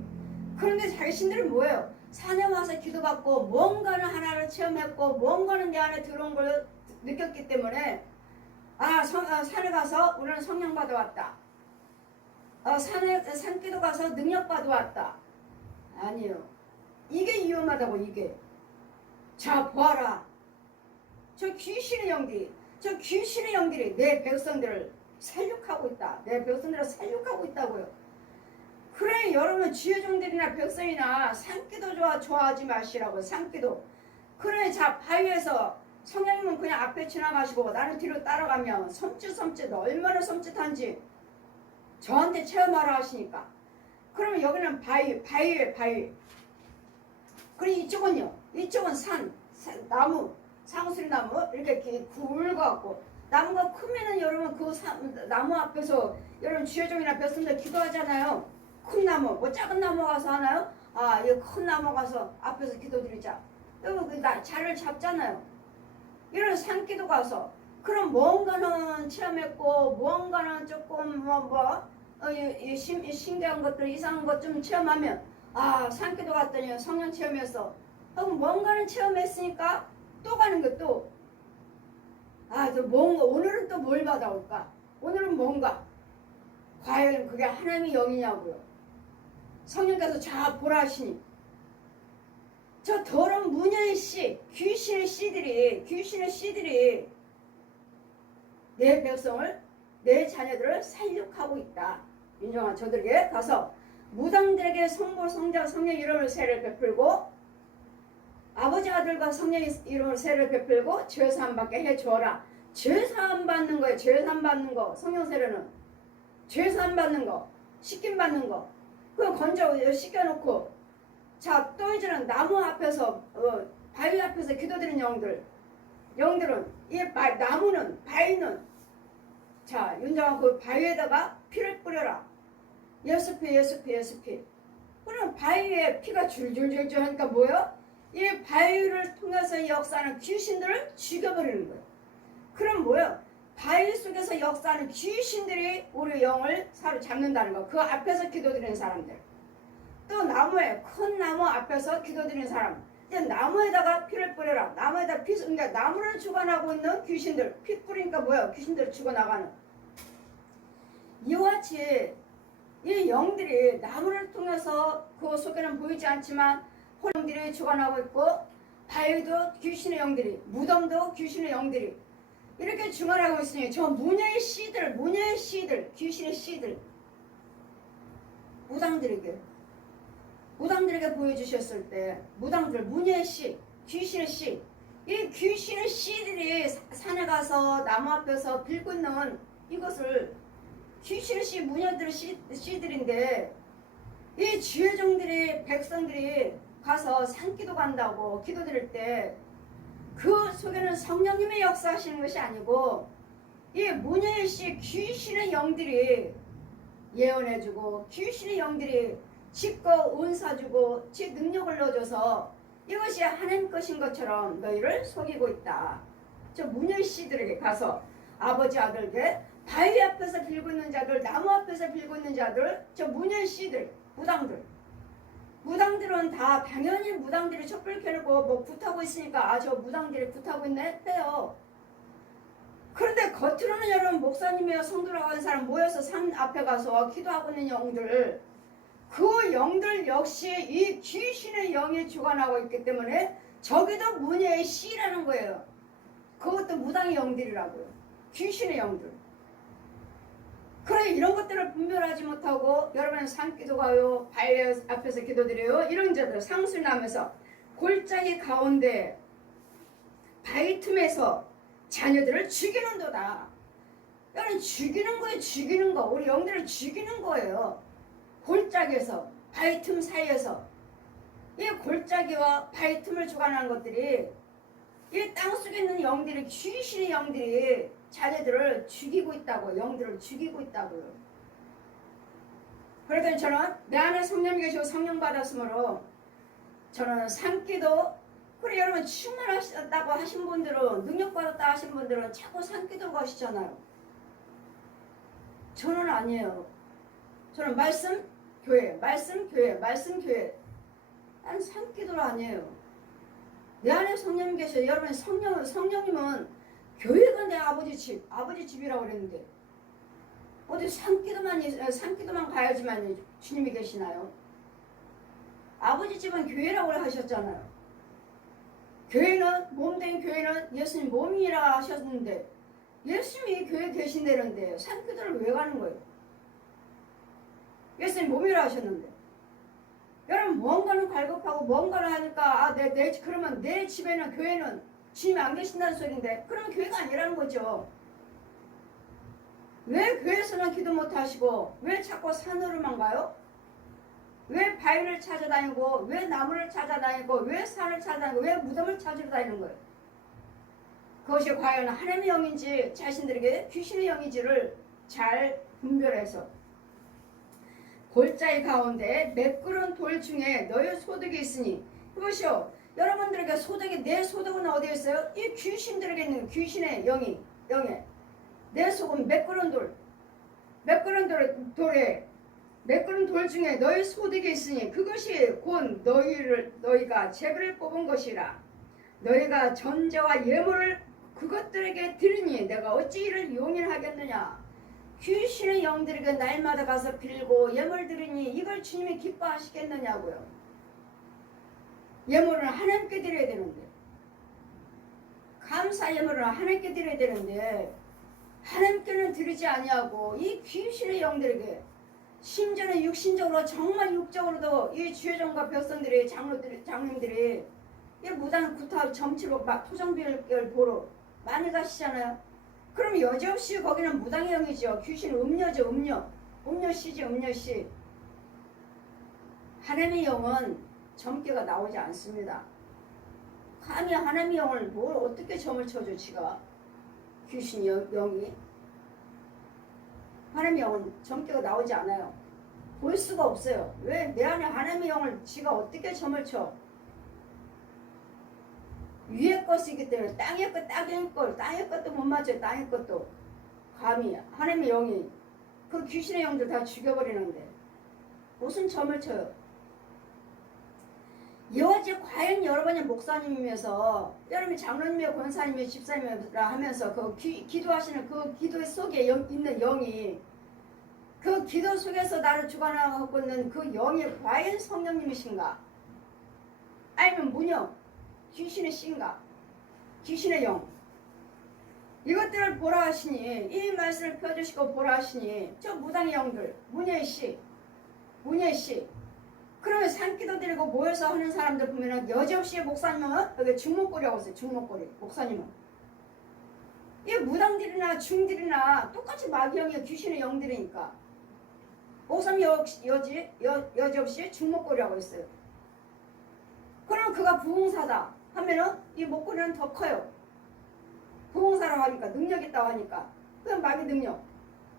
그런데 자신들은 뭐예요? 산에 와서 기도받고 뭔가를 하나를 체험했고 뭔가는 내 안에 들어온 걸 느꼈기 때문에 산에 가서 우리는 성령 받아왔다. 산기도 가서 능력 받아왔다. 아니에요. 이게 위험하다고 이게. 자 보아라. 저 귀신의 영들이 내 백성들을 살육하고 있다. 내 백성들을 살육하고 있다고요. 그래 여러분 주의 종들이나 백성이나 산기도 좋아하지 마시라고. 산기도. 그래 자 바위에서 성령님은 그냥 앞에 지나가시고 나는 뒤로 따라가면 섬찟 얼마나 섬찟한지 저한테 체험하라 하시니까. 그러면 여기는 바위. 그리고 이쪽은 산 나무 상수리나무 이렇게 굵어갖고 나무가 크면은 여러분 그 나무 앞에서 여러분 주여종이나 백성들 기도하잖아요. 큰 나무 뭐 작은 나무 가서 하나요? 이 큰 나무 가서 앞에서 기도드리자. 여기 자를 잡잖아요. 이런 산기도 가서 그럼 뭔가는 체험했고 뭔가는 조금 신기한 것들 이상한 것 좀 체험하면 산기도 갔더니 성령 체험했어. 그럼 뭔가는 체험했으니까 또 가는 거 또. 뭔가 오늘은 또 뭘 받아올까? 오늘은 뭔가 과연 그게 하나님의 영이냐고요. 성령께서 자 보라 하시니 저 더러운 무녀의 씨 귀신의 씨들이 내 백성을 내 자녀들을 살육하고 있다. 인정한 저들에게 가서 무당들에게 성부 성자 성령 이름으로 세를 베풀고 아버지 아들과 성령의 이름으로 세를 베풀고 죄사함 받게 해주어라. 죄사함 받는 거예요. 죄사함 받는 거. 성령 세례는 죄사함 받는 거, 씻김 받는 거. 그거 건져 씻겨놓고 자 또 이제는 나무 앞에서 바위 앞에서 기도드리는 영들은 이 나무는 바위는 자 윤정아 그 바위에다가 피를 뿌려라. 예수피. 그럼 바위에 피가 줄줄줄줄 하니까 뭐예요? 이 바위를 통해서 역사하는 귀신들을 죽여버리는 거예요. 그럼 뭐야? 바위 속에서 역사하는 귀신들이 우리 영을 사로잡는다는 거. 그 앞에서 기도드리는 사람들. 또 나무에, 큰 나무 앞에서 기도드리는 사람. 이제 나무에다가 피를 뿌려라. 나무에다 피, 그러니까 나무를 죽어나고 있는 귀신들. 피 뿌리니까 뭐야? 귀신들 죽어나가는. 이와 같이 이 영들이 나무를 통해서 그 속에는 보이지 않지만 영들이 죽어나고 있고, 바위도 귀신의 영들이, 무덤도 귀신의 영들이 이렇게 죽어나가고 있으니 저 무녀의 씨들, 귀신의 씨들, 무당들에게 보여주셨을 때, 무당들, 무녀의 씨, 귀신의 씨, 이 귀신의 씨들이 산에 가서 나무 앞에서 빌고 있는 이것을 귀신의 씨, 무녀들의 씨들인데, 이 지혜종들이, 백성들이 가서 산기도 간다고 기도드릴 때 그 속에는 성령님의 역사하시는 것이 아니고 이 무녀의 씨 귀신의 영들이 예언해주고 귀신의 영들이 지껏 은사주고 지 능력을 넣어줘서 이것이 하나님 것인 것처럼 너희를 속이고 있다. 저 무녀의 씨들에게 가서 아버지 아들에게 바위 앞에서 빌고 있는 자들, 나무 앞에서 빌고 있는 자들, 저 무녀의 씨들, 무당들은 다 당연히 무당들이 촛불 켜놓고 뭐 굿하고 있으니까 아 저 무당들이 굿하고 있네 해요. 그런데 겉으로는 여러분 목사님이나 성도라고 하는 사람 모여서 산 앞에 가서 기도하고 있는 영들, 그 영들 역시 이 귀신의 영이 주관하고 있기 때문에 저기도 무녀의 씨라는 거예요. 그것도 무당의 영들이라고요. 귀신의 영들. 그래 이런 것들을 분별하지 못하고 여러분 산기도 가요, 바위 앞에서 기도드려요, 이런 자들 상술나면서 골짜기 가운데 바위 틈에서 자녀들을 죽이는도다. 여러분 죽이는 거예요. 죽이는 거. 우리 영들을 죽이는 거예요. 골짜기에서 바위 틈 사이에서 이 골짜기와 바위 틈을 주관하는 것들이 이 땅속에 있는 영들이 귀신의 영들이 자녀들을 죽이고 있다고, 영들을 죽이고 있다고요. 그러더니 저는 내 안에 성령이 계시고 성령 받았으므로 저는 산기도, 그래 여러분 충만하셨다고 하신 분들은, 능력 받았다 하신 분들은 자꾸 산기도 가시잖아요. 저는 아니에요. 저는 말씀 교회. 난 산기도를 아니에요. 내 안에 성령이 계셔요. 여러분 성령님은 교회가 내 아버지 집이라고 그랬는데 어디 산기도만 가야지만 주님이 계시나요? 아버지 집은 교회라고 하셨잖아요. 교회는 몸된 교회는 예수님 몸이라 하셨는데 예수님이 교회 계신다는데 산기도를 왜 가는 거예요? 예수님 몸이라 하셨는데 여러분 뭔가는 갈급하고 뭔가를 하니까 그러면 내 집에는 교회는 주님이 안 계신다는 소리인데 그러면 교회가 아니라는 거죠. 왜 교회에서는 기도 못하시고 왜 자꾸 산으로만 가요? 왜 바위를 찾아다니고 왜 나무를 찾아다니고 왜 산을 찾아다니고 왜 무덤을 찾으러 다니는 거예요? 그것이 과연 하나님의 영인지 자신들에게 귀신의 영인지를 잘 분별해서 골짜기 가운데 매끄러운 돌 중에 너의 소득이 있으니 그것이요. 여러분들에게 소득이, 내 소득은 어디에 있어요? 이 귀신들에게 있는 귀신의 영에 내 속은 매끄러운 돌 중에 너희 소득이 있으니 그것이 곧 너희가 재물을 뽑은 것이라. 너희가 전제와 예물을 그것들에게 드리니 내가 어찌 이를 용인하겠느냐. 귀신의 영들에게 날마다 가서 빌고 예물 드리니 이걸 주님이 기뻐하시겠느냐고요. 예물은 하나님께 드려야 되는데, 감사 예물은 하나님께 드려야 되는데 하나님께는 드리지 아니하고 이 귀신의 영들에게, 심지어는 육신적으로 정말 육적으로도 이 주회장과 백성들이 장로님들이 이 무당 구타 점치로 막 토정비를 보러 많이 가시잖아요. 그럼 여지없이 거기는 무당의 영이죠. 귀신은 음녀죠. 음녀씨. 하나님의 영은 점괘가 나오지 않습니다. 감히 하나님의 영을 뭘 어떻게 점을 쳐줘 지가. 귀신 영이. 하나님의 영은 점괘가 나오지 않아요. 볼 수가 없어요. 왜 내 안에 하나님의 영을 지가 어떻게 점을 쳐. 위에 것이기 때문에 땅의 것도 못 맞춰요. 땅의 것도 감히 하나님의 영이 그 귀신의 영들 다 죽여버리는데 무슨 점을 쳐요? 이와 같이 과연 여러분이 목사님이면서 여러분이 장로님이며 권사님이며 집사님이라 하면서 그 기도하시는 그 기도 속에 있는 영이 그 기도 속에서 나를 주관하고 있는 그 영이 과연 성령님이신가? 아니면 무녀 귀신의 씨인가? 귀신의 영 이것들을 보라 하시니 이 말씀을 펴주시고 보라 하시니 저 무당의 영들 무녀의 씨 그러면 산기도 드리고 모여서 하는 사람들 보면은 여지없이 목사님은 여기 중목골이라고 했어요. 중목골이 목사님은 이 무당들이나 중들이나 똑같이 마귀영이 귀신의 영들이니까 목사님 여지없이 중목골이라고 했어요. 그러면 그가 부흥사다 하면은 이 목걸이는 더 커요. 부흥사라고 하니까 능력 있다고 하니까 그냥 마귀 능력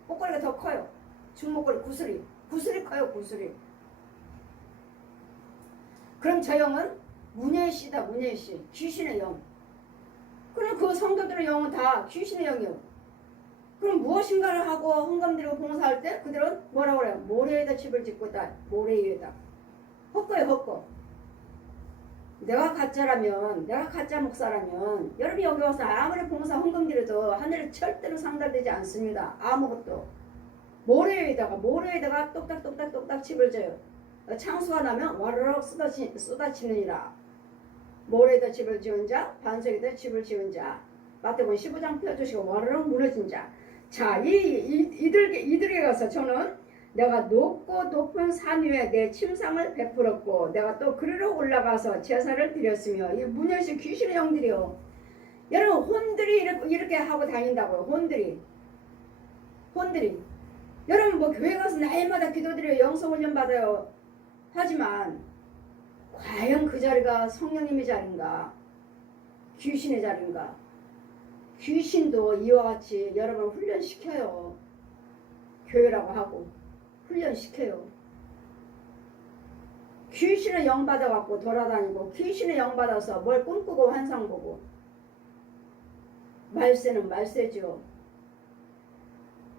목걸이가 더 커요. 중목걸이 구슬이 커요. 구슬이. 그럼 저 영은 무녀의 씨다. 무녀의 씨 귀신의 영. 그럼 그 성도들의 영은 다 귀신의 영이요. 그럼 무엇인가를 하고 헌금드리고 봉사할 때 그들은 뭐라고 그래요? 모래 위에다 집을 짓고 있다. 모래 위에다. 헛거예요. 헛거. 내가 가짜 목사라면 여러분이 여기 와서 아무리 봉사 헌금드려도 하늘에 절대로 상달되지 않습니다. 아무것도. 모래 위에다가 똑딱똑딱 집을 져요. 창수가 나면 와르륵 쏟아지느니라. 모래에다 집을 지은 자, 반석에다 집을 지은 자. 마태복음 15장 펴주시고 와르륵 무너진 자. 자, 이들에게 가서 저는 내가 높은 산 위에 내 침상을 베풀었고 내가 또 그리로 올라가서 제사를 드렸으며 이 무녀시 귀신의 영들이요. 여러분 혼들이 이렇게 하고 다닌다고요. 혼들이. 여러분 뭐 교회 가서 날마다 기도드려요. 영성훈련 받아요. 하지만 과연 그 자리가 성령님의 자리인가? 귀신의 자리인가? 귀신도 이와 같이 여러분을 훈련시켜요. 교회라고 하고 훈련시켜요. 귀신의 영 받아갖고 돌아다니고 귀신의 영 받아서 뭘 꿈꾸고 환상 보고 말세는 말세죠.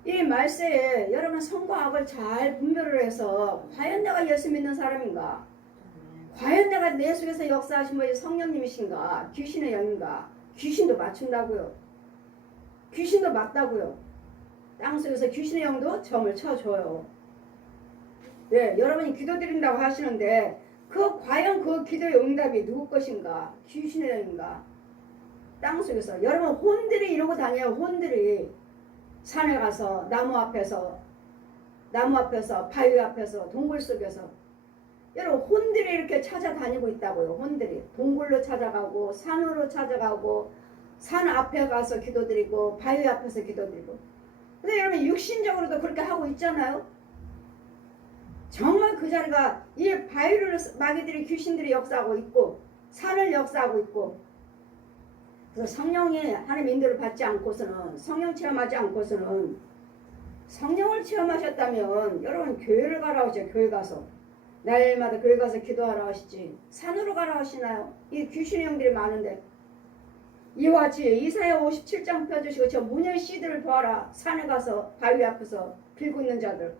이 말세에 여러분 선과 악을 잘 분별을 해서 과연 내가 예수 믿는 사람인가? 과연 내가 내 속에서 역사하신 분이 성령님이신가? 귀신의 영인가? 귀신도 맞춘다고요. 귀신도 맞다고요. 땅속에서 귀신의 영도 점을 쳐줘요. 네, 여러분이 기도드린다고 하시는데 과연 그 기도의 응답이 누구 것인가? 귀신의 영인가? 땅속에서 여러분 혼들이 이러고 다녀요. 혼들이 산에 가서 나무 앞에서 바위 앞에서 동굴 속에서 여러분 혼들이 이렇게 찾아다니고 있다고요. 혼들이 동굴로 찾아가고 산으로 찾아가고 산 앞에 가서 기도드리고 바위 앞에서 기도드리고. 근데 여러분 육신적으로도 그렇게 하고 있잖아요. 정말 그 자리가 이 바위를 마귀들이 귀신들이 역사하고 있고 산을 역사하고 있고. 그래서 성령의 하나님 인도를 받지 않고서는 성령 체험하지 않고서는 성령을 체험하셨다면 여러분 교회를 가라 하죠. 교회 가서 날마다 교회 가서 기도하라 하시지 산으로 가라 하시나요? 이 귀신의 영들이 많은데 이와 같이 이사야 57장 펴주시고 저 무녀의 씨들을 보아라. 산에 가서 바위 앞에서 빌고 있는 자들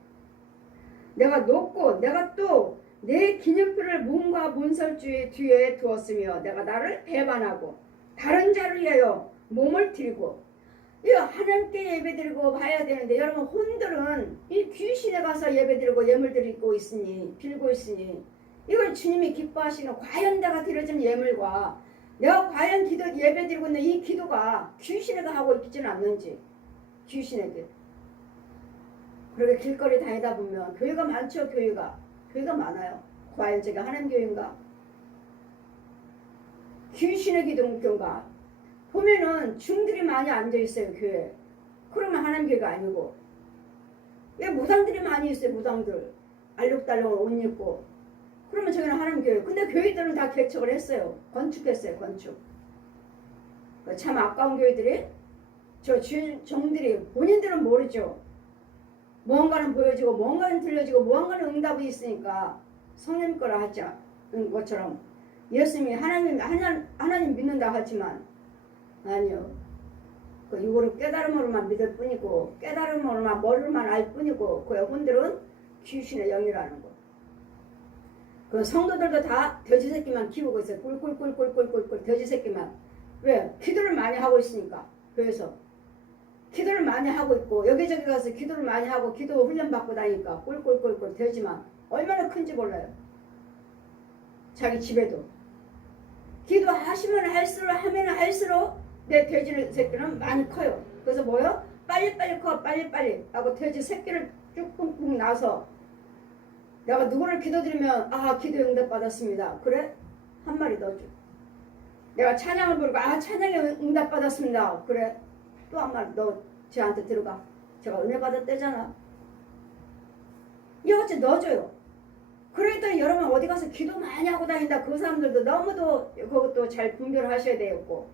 내가 높고 내가 또 내 기념표를 문과 문설주의 뒤에 두었으며 내가 나를 배반하고 다른 자를 위하여 몸을 드리고 이거 하나님께 예배드리고 봐야 되는데 여러분 혼들은 이 귀신에 가서 예배드리고 예물 드리고 있으니 빌고 있으니 이걸 주님이 기뻐하시는 과연 내가 드려진 예물과 내가 과연 예배드리고 있는 이 기도가 귀신에게 하고 있지는 않는지 귀신에게 그렇게 길거리 다니다 보면 교회가 많죠. 교회가 많아요. 과연 제가 하나님 교회인가? 귀신의 기독교인가? 보면은 중들이 많이 앉아있어요. 교회. 그러면 하나님 교회가 아니고 왜 무당들이 많이 있어요. 무당들 알록달록 옷 입고 그러면 저기는 하나님 교회. 근데 교회들은 다 개척을 했어요. 건축했어요. 건축. 참 아까운 교회들이 저 종들이 본인들은 모르죠. 무언가는 보여지고 무언가는 들려지고 무언가는 응답이 있으니까 성령 거라 하지 않은 것처럼 예수님이 하나님 믿는다 하지만 아니요. 그 이거를 깨달음으로만 믿을 뿐이고 깨달음으로만 머리로만 알 뿐이고 그 혼들은 귀신의 영이라는 거. 그 성도들도 다 돼지 새끼만 키우고 있어요. 꿀꿀꿀꿀꿀꿀꿀 돼지 새끼만. 왜? 기도를 많이 하고 있으니까. 그래서 기도를 많이 하고 있고 여기저기 가서 기도를 많이 하고 기도 훈련 받고 다니니까 꿀꿀꿀꿀 돼지만 얼마나 큰지 몰라요. 자기 집에도 기도하시면 할수록 내 돼지 새끼는 많이 커요. 그래서 뭐요? 빨리빨리 커 빨리빨리 하고 돼지 새끼를 쭉 뿡뿡 나서 내가 누구를 기도드리면 기도 응답 받았습니다. 그래? 한 마리 더 줘. 내가 찬양을 부르고 찬양에 응답 받았습니다. 그래? 또 한 마리 너 쟤한테 들어가. 제가 은혜 받았대잖아. 이것저것 넣어줘요. 그랬더니 여러분 어디 가서 기도 많이 하고 다닌다. 그 사람들도 너무도 그것도 잘 분별하셔야 되겠고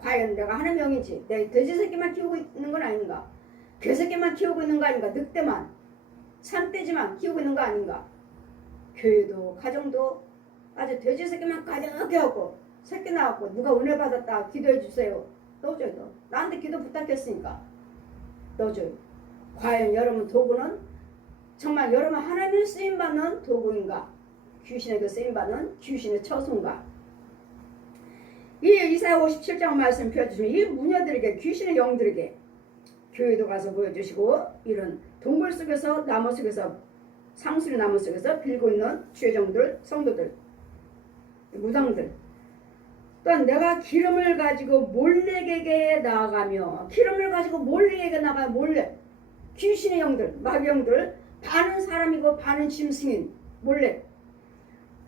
과연 내가 하는 명이지 내 돼지 새끼만 키우고 있는 건 아닌가? 개 새끼만 키우고 있는 거 아닌가? 늑대만 산돼지만 키우고 있는 거 아닌가? 교회도 가정도 아주 돼지 새끼만 가득하게 하고 새끼 나왔고 누가 은혜 받았다 기도해 주세요. 넣어줘요. 너. 나한테 기도 부탁했으니까 넣어줘요. 과연 여러분 도구는 정말 여러분 하나님 쓰임받는 도구인가? 귀신에게 쓰임받는 귀신의 처소인가? 이 이사야 57장 말씀 펴주시면 이 무녀들에게 귀신의 영들에게 교회도 가서 보여주시고 이런 동굴 속에서 나무 속에서 상수리 나무 속에서 빌고 있는 죄종들 성도들 무당들 또한 내가 기름을 가지고 몰래에게 나아가며 기름을 가지고 몰래에게 나가요. 몰래 귀신의 영들 마귀 영들 반은 사람이고 반은 짐승인 몰래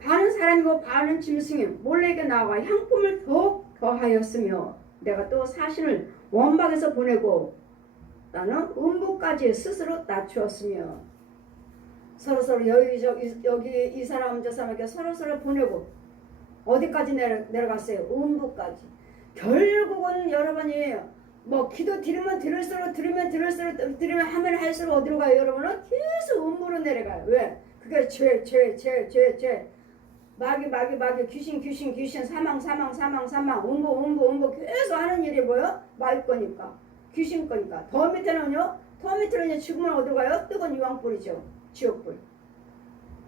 반은 사람이고 반은 짐승인 몰래에게 나아가 향품을 더욱 더하였으며 내가 또 사신을 원박에서 보내고 나는 음부까지 스스로 낮추었으며 서로서로 여기 이 사람 저 사람에게 서로서로 보내고 어디까지 내려갔어요? 음부까지. 결국은 여러분이 뭐 기도 들으면 하면 할수록 어디로 가요? 여러분은 계속 음부로 내려가요. 왜? 그게 죄 마귀 귀신 사망 음부 계속 하는 일이 뭐요? 마귀 거니까 귀신 거니까. 더 밑에는요 죽으면 어디로 가요? 뜨거운 유황불이죠. 지옥불.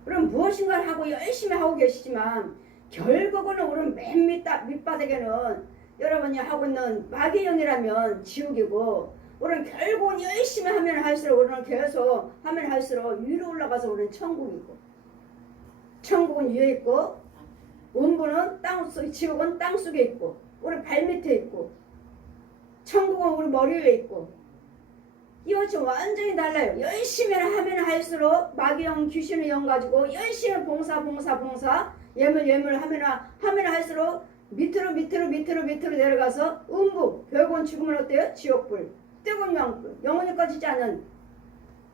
그럼 무엇인가를 하고 열심히 하고 계시지만 결국은 우리는 맨 밑바닥에는 여러분이 하고 있는 마귀의 영이라면 지옥이고 우리는 결국은 열심히 하면 할수록 우리는 계속 하면 할수록 위로 올라가서 우리는 천국이고 천국은 위에 있고 음부는 땅속 지옥은 땅속에 있고 우리 발밑에 있고 천국은 우리 머리 위에 있고 이것은 완전히 달라요. 열심히 하면 할수록 마귀영 귀신의 영 가지고 열심히 봉사 예물 하면 할수록 밑으로 내려가서 음부 결국은 죽으면 어때요? 지옥불 뜨거운 유황불 영원히 꺼지지 않은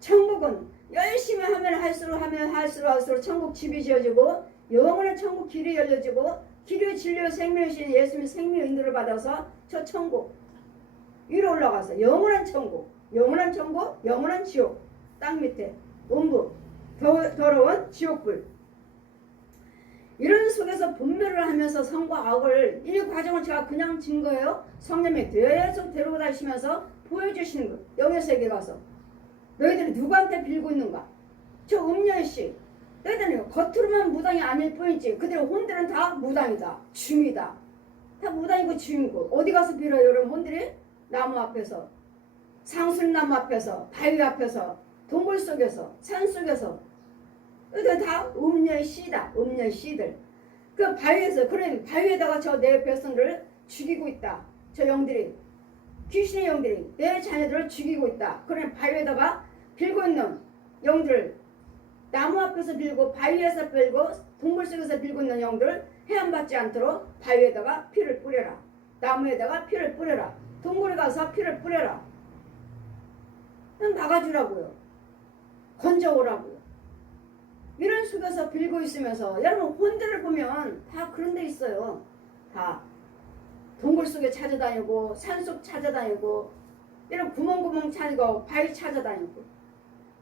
천국은 열심히 하면 할수록 천국 집이 지어지고 영원한 천국 길이 열려지고 길의 진리의 생명이신 예수님의 생명의 인도를 받아서 저 천국 위로 올라가서 영원한 지옥 땅 밑에 음부 더러운 지옥불 이런 속에서 분별을 하면서 선과 악을 이 과정을 제가 그냥 진 거예요. 성령이 계속 데리고 다니시면서 보여주시는 거예요. 영의 세계 가서 너희들이 누구한테 빌고 있는가? 저 음녀씨 너희들은 겉으로만 무당이 아닐 뿐이지 그들의 혼들은 다 무당이다. 중이다. 다 무당이고 중이고 어디 가서 빌어요 여러분 혼들이? 나무 앞에서 상술나무 앞에서 바위 앞에서 동굴 속에서 산 속에서 이들 다 음녀의 씨다. 음녀의 씨들. 그 바위에서 그런 바위에다가 저 내 백성들을 죽이고 있다. 저 영들이 귀신의 영들이 내 자녀들을 죽이고 있다. 그런 바위에다가 빌고 있는 영들 나무 앞에서 빌고 바위에서 빌고 동굴 속에서 빌고 있는 영들 해안받지 않도록 바위에다가 피를 뿌려라. 나무에다가 피를 뿌려라. 동굴에 가서 피를 뿌려라. 막아주라고요. 건져오라고요. 이런 속에서 빌고 있으면서 여러분 혼들을 보면 다 그런 데 있어요. 다 동굴 속에 찾아다니고 산속 찾아다니고 이런 구멍구멍 찾고 바위 찾아다니고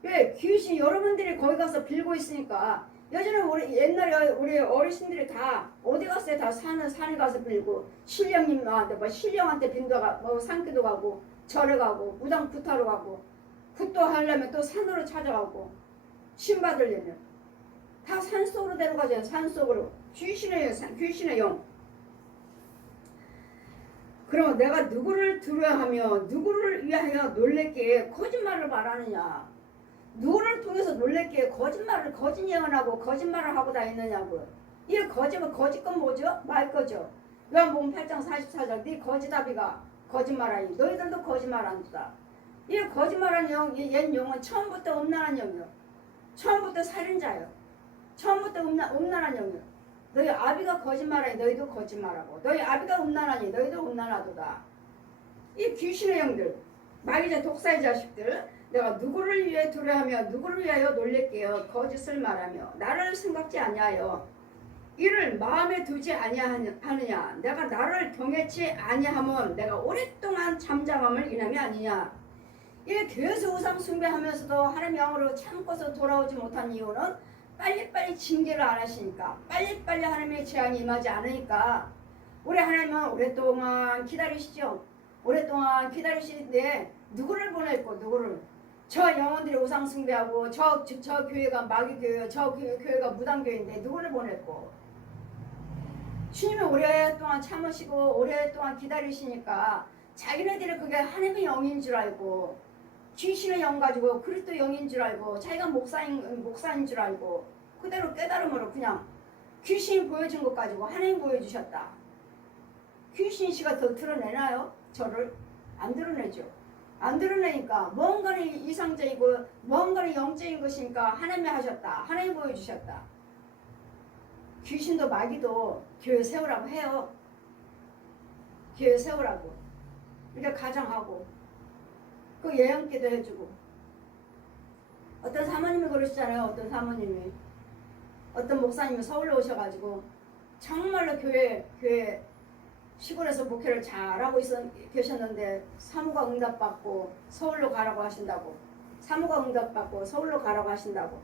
왜 귀신 여러분들이 거기 가서 빌고 있으니까 예전에 옛날에 우리 어르신들이 다 어디 갔어요? 다 산에 가서 빌고 신령님한테 뭐 신령한테 빈도가 뭐 산기도 가고 절에 가고 무당 부타로 가고 굿도 하려면 또 산으로 찾아가고 신 받으려면 다 산속으로 데려가잖아요. 산속으로 귀신의 영. 그럼 내가 누구를 두려워하며 누구를 위하여 놀랄게 거짓말을 말하느냐? 누구를 통해서 놀랄게 거짓말을 거짓 예언하고 거짓말을 하고 다니느냐고. 이 거짓건 뭐죠? 말 거죠. 요한복음 8장 44절 네 거짓아비가 거짓말하니 너희들도 거짓말한다. 이 거짓말하는 영, 옛 영은 처음부터 음란한 영이요. 처음부터 살인자요. 처음부터 음란한 영이요. 너희 아비가 거짓말하니 너희도 거짓말하고 너희 아비가 음란하니 너희도 음란하도다. 이 귀신의 영들, 마귀자 독사의 자식들, 내가 누구를 위해 두려워하며 누구를 위하여 놀랄게요. 거짓을 말하며 나를 생각지 아니하여 이를 마음에 두지 아니하느냐. 내가 나를 경외치 아니하면 내가 오랫동안 잠잠함을 인함이 아니냐. 이 교회에서 우상 숭배하면서도 하나님의 영으로 참고서 돌아오지 못한 이유는 빨리빨리 징계를 안 하시니까, 빨리빨리 하나님의 재앙이 임하지 않으니까. 우리 하나님은 오랫동안 기다리시죠. 오랫동안 기다리시는데 누구를 보냈고 누구를, 저 영혼들이 우상 숭배하고 저 교회가 마귀 교회요, 저 교회가 무당 교회인데 누구를 보냈고. 주님이 오랫동안 참으시고 오랫동안 기다리시니까 자기네들이 그게 하나님의 영인 줄 알고 귀신의 영 가지고 그리스도 영인 줄 알고 자기가 목사인 줄 알고 그대로 깨달음으로 그냥 귀신이 보여준 것 가지고 하나님 보여주셨다. 귀신 씨가 더 드러내나요? 저를? 안 드러내죠. 안 드러내니까 뭔가는 이상적이고 뭔가는 영적인 것이니까 하나님이 하셨다. 하나님이 보여주셨다. 귀신도 마귀도 교회 세우라고 해요. 교회 세우라고. 이렇게 가정하고 그 예언기도 해주고. 어떤 사모님이 그러시잖아요. 어떤 사모님이, 어떤 목사님이 서울로 오셔가지고 정말로 교회 시골에서 목회를 잘하고 계셨는데 사무가 응답받고 서울로 가라고 하신다고. 사무가 응답받고 서울로 가라고 하신다고.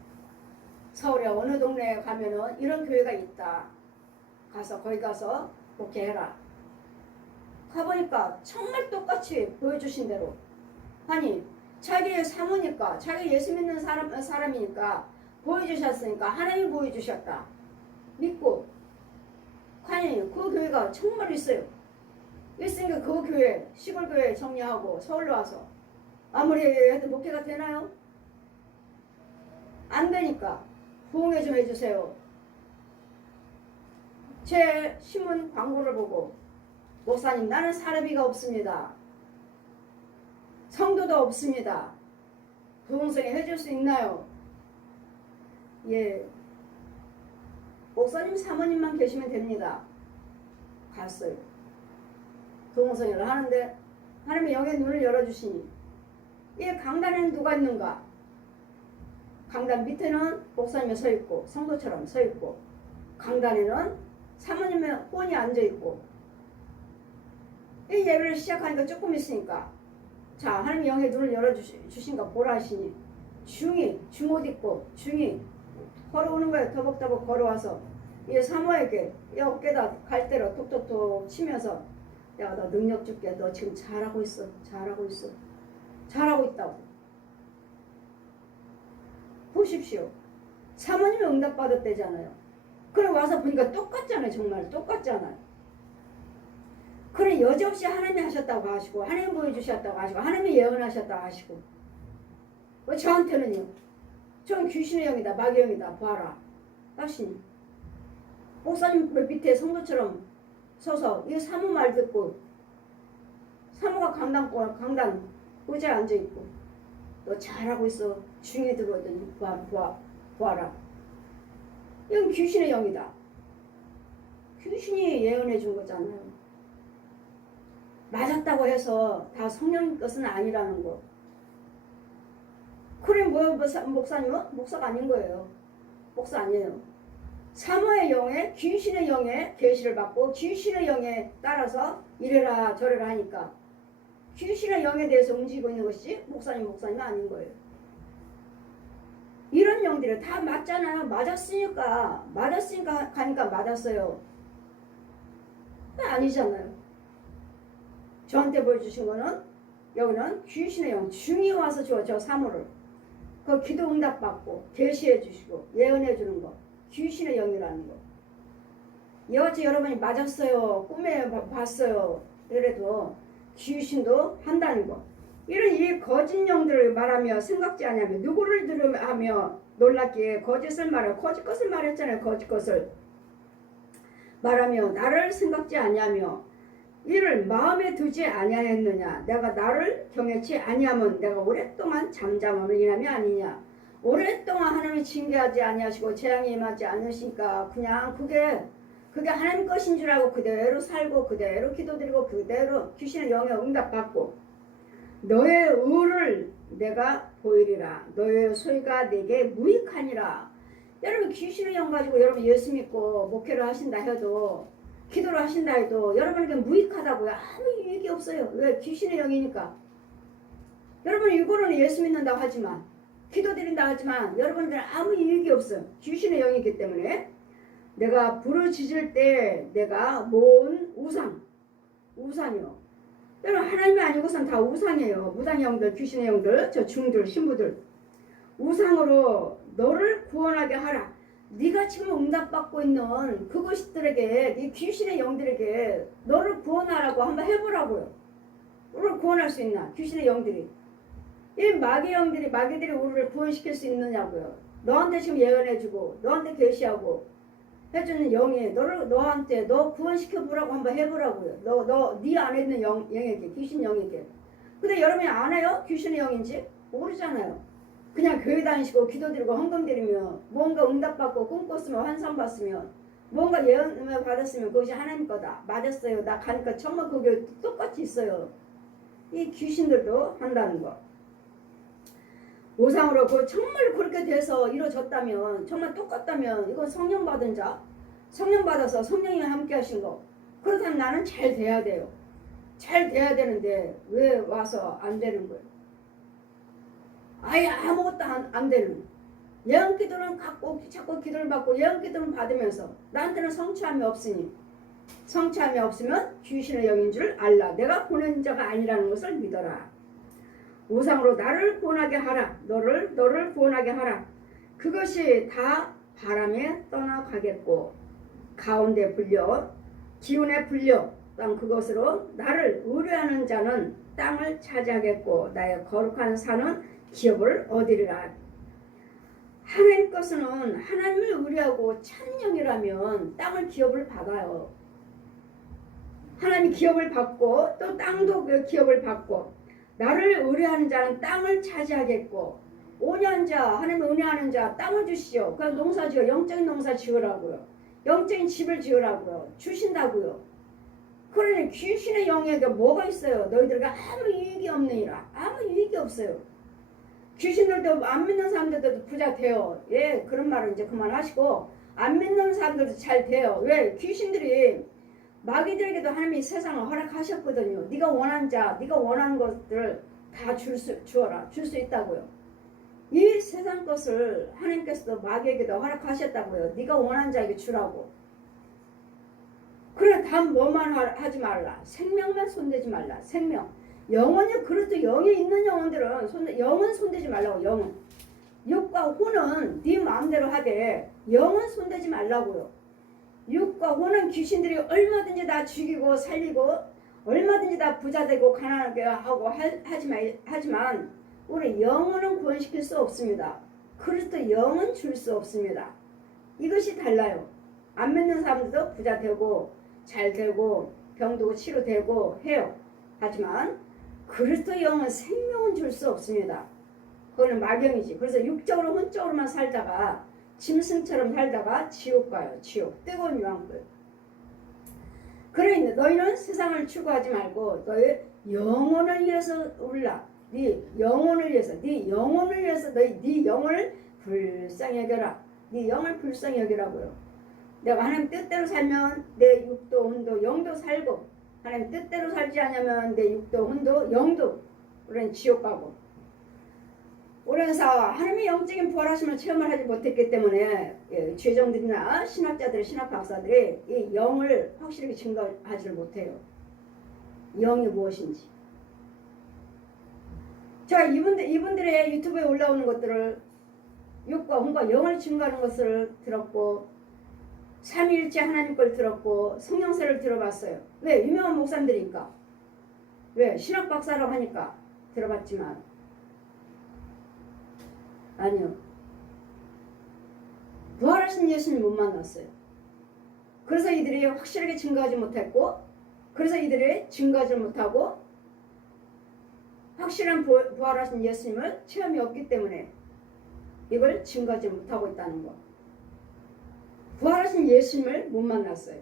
서울에 어느 동네에 가면은 이런 교회가 있다. 거기 가서 목회해라. 가보니까 정말 똑같이 보여주신 대로. 아니 자기 사모니까 자기 예수 믿는 사람이니까 보여주셨으니까 하나님이 보여주셨다. 믿고 아니 그 교회가 정말 있어요. 있으니까 그 교회 시골 교회 정리하고 서울로 와서 아무리 해도 목회가 되나요? 안 되니까 부흥회 좀 해주세요. 제 신문 광고를 보고 목사님 나는 사례비가 없습니다. 성도도 없습니다. 부흥성에 해줄 수 있나요? 예. 목사님 사모님만 계시면 됩니다. 갔어요. 부흥성회를 하는데 하나님의 영의 눈을 열어주시니 이 강단에는 누가 있는가? 강단 밑에는 목사님이 서 있고 성도처럼 서 있고 강단에는 사모님의 혼이 앉아 있고 이 예배를 시작하니까 조금 있으니까 자 하나님의 영의 눈을 열어주신가 보라 하시니 중옷 입고 중이 걸어오는 거예요. 더벅더벅 걸어와서 이 사모에게 이 어깨다 갈대로 톡톡톡 치면서 내가 너 능력 줄게. 너 지금 잘하고 있어. 잘하고 있어. 잘하고 있다고. 보십시오. 사모님이 응답받았대잖아요. 그래 와서 보니까 똑같잖아요. 정말 똑같잖아요. 그래 여지없이 하나님이 하셨다고 하시고 하나님 보여주셨다고 하시고 하나님이 예언하셨다고 하시고 저한테는요. 저는 귀신의 영이다. 마귀의 영이다. 봐라. 하시니 목사님 밑에 성도처럼 서서 이 사모 말 듣고 사모가 강단 의자에 앉아있고 너 잘하고 있어. 중에 들어오더니 보아라. 이건 귀신의 영이다. 귀신이 예언해 준 거잖아요. 맞았다고 해서 다 성령의 것은 아니라는 거. 그래 뭐야 목사님은? 목사가 아닌 거예요. 목사 아니에요. 사모의 영에 귀신의 영에 계시를 받고 귀신의 영에 따라서 이래라 저래라 하니까 귀신의 영에 대해서 움직이고 있는 것이 목사님이 아닌 거예요. 이런 모든 영들이 다 맞잖아요. 맞았으니까 가니까 맞았어요. 아니잖아요. 저한테 보여주신 거는 여기는 귀신의 영 중이 와서 저 사물을 그 기도 응답 받고 계시해 주시고 예언해 주는 거 귀신의 영이라는 거. 여하튼 여러분이 맞았어요. 꿈에 봤어요. 이래도 귀신도 한다는 거. 이런 이 거짓 영들을 말하며 생각지 아니하며 누구를 들으며 놀랍기에 거짓을 말하고 거짓 것을 말했잖아요. 거짓 것을 말하며 나를 생각지 아니하며 이를 마음에 두지 아니하였느냐. 내가 나를 경외치 아니하면 내가 오랫동안 잠잠함을 인함이 아니냐. 오랫동안 하나님이 징계하지 아니하시고 재앙이 임하지 않으시니까 그냥 그게 하나님 것인 줄 알고 그대로 살고 그대로 기도드리고 그대로 귀신의 영에 응답받고 너의 의를 내가 보이리라. 너의 소유가 내게 무익하니라. 여러분 귀신의 영 가지고 여러분 예수 믿고 목회를 하신다 해도 기도를 하신다 해도 여러분에게 무익하다고요. 아무 유익이 없어요. 왜? 귀신의 영이니까. 여러분 이거는 예수 믿는다고 하지만 기도드린다 하지만 여러분들은 아무 유익이 없어요. 귀신의 영이기 때문에 내가 부르짖을 때 내가 모은 우상이요. 여러분 하나님이 아니고선 다 우상이에요. 무당의 영들, 귀신의 영들, 저 중들, 신부들 우상으로 너를 구원하게 하라. 네가 지금 응답받고 있는 그것들에게 네 귀신의 영들에게 너를 구원하라고 한번 해보라고요. 우리를 구원할 수 있나? 귀신의 영들이 이 마귀들이 우리를 구원시킬 수 있느냐고요. 너한테 지금 예언해주고 너한테 계시하고 해주는 영이 너한테 너 구원시켜 보라고 한번 해보라고요. 네 안에 있는 영에게 귀신 영에게. 근데 여러분이 안 해요? 귀신의 영인지 모르잖아요. 그냥 교회 다니시고 기도드리고 헌금드리며 뭔가 응답받고 꿈 꿨으면 환상 봤으면 뭔가 예언을 받았으면 그것이 하나님 거다. 맞았어요. 나 가니까 정말 그게 똑같이 있어요. 이 귀신들도 한다는 거. 우상으로 정말 그렇게 돼서 이루어졌다면 정말 똑같다면 이건 성령 받은 자 성령 받아서 성령이 함께 하신 거 그렇다면 나는 잘 돼야 돼요. 잘 돼야 되는데 왜 와서 안 되는 거예요? 아예 아무것도 안 되는 예언 기도는 자꾸 기도를 받고 예언 기도는 받으면서 나한테는 성취함이 없으니 성취함이 없으면 귀신의 영인 줄 알라. 내가 보낸 자가 아니라는 것을 믿어라. 우상으로 나를 구원하게 하라. 너를 구원하게 하라. 그것이 다 바람에 떠나가겠고 가운데 불려 기운에 불려 땅 그것으로 나를 의뢰하는 자는 땅을 차지하겠고 나의 거룩한 산은 기업을 얻으리라. 하나님 것은 하나님을 의뢰하고 찬영이라면 땅을 기업을 받아요. 하나님 기업을 받고 또 땅도 그 기업을 받고 나를 의뢰하는 자는 땅을 차지하겠고 온유한 자 하나님을 은혜하는 자 땅을 주시오. 그냥 농사 지어 영적인 농사 지으라고요. 영적인 집을 지으라고요. 주신다고요. 그러니 귀신의 영에게 뭐가 있어요? 너희들에게 아무 유익이 없느니라. 아무 유익이 없어요. 귀신들도 안 믿는 사람들도 부자 돼요. 예, 그런 말은 이제 그만하시고 안 믿는 사람들도 잘 돼요. 왜? 귀신들이 마귀들에게도 하나님이 세상을 허락하셨거든요. 네가 원하는 자, 네가 원하는 것들을 다 주어라. 줄 수 있다고요. 이 세상 것을 하나님께서도 마귀에게도 허락하셨다고요. 네가 원하는 자에게 주라고. 그래, 단 뭐만 하지 말라. 생명만 손대지 말라. 생명. 영혼이 그래도 영이 있는 영혼들은 영은 손대지 말라고. 영은. 육과 혼은 네 마음대로 하되 영은 손대지 말라고요. 육과 혼은 귀신들이 얼마든지 다 죽이고 살리고 얼마든지 다 부자되고 가난하게 하고 하지만 우리 영혼은 구원시킬 수 없습니다. 그리스도 영은 줄 수 없습니다. 이것이 달라요. 안 믿는 사람들도 부자되고 잘되고 병도 치료되고 해요. 하지만 그리스도 영은 생명은 줄 수 없습니다. 그거는 막영이지. 그래서 육적으로 혼적으로만 살다가 짐승처럼 살다가 지옥 가요. 지옥. 뜨거운 유황불. 그러니 너희는 세상을 추구하지 말고 너희 영혼을 위해서 울라. 네 영혼을 위해서 네 영혼을 불쌍히 여겨라. 네 영을 불쌍히 여기라고요. 내가 하나님 뜻대로 살면 내 육도 혼도 영도 살고 하나님 뜻대로 살지 않으면 내 육도 혼도 영도 우리는 지옥 가고 그래서 하나님의 영적인 부활하심을 체험을 하지 못했기 때문에 죄종들이나 신학자들이 신학 박사들이 이 영을 확실하게 증거하지를 못해요. 영이 무엇인지. 제가 이분들의 유튜브에 올라오는 것들을 육과 혼과 영을 증거하는 것을 들었고 삼위일체 하나님 걸 들었고 성령세를 들어봤어요. 왜? 유명한 목사님들이니까. 왜? 신학 박사라고 하니까 들어봤지만 아니요. 부활하신 예수님 못 만났어요. 그래서 이들이 확실하게 증거하지 못했고 그래서 이들이 증거하지 못하고 확실한 부활하신 예수님을 체험이 없기 때문에 이걸 증거하지 못하고 있다는 거. 부활하신 예수님을 못 만났어요.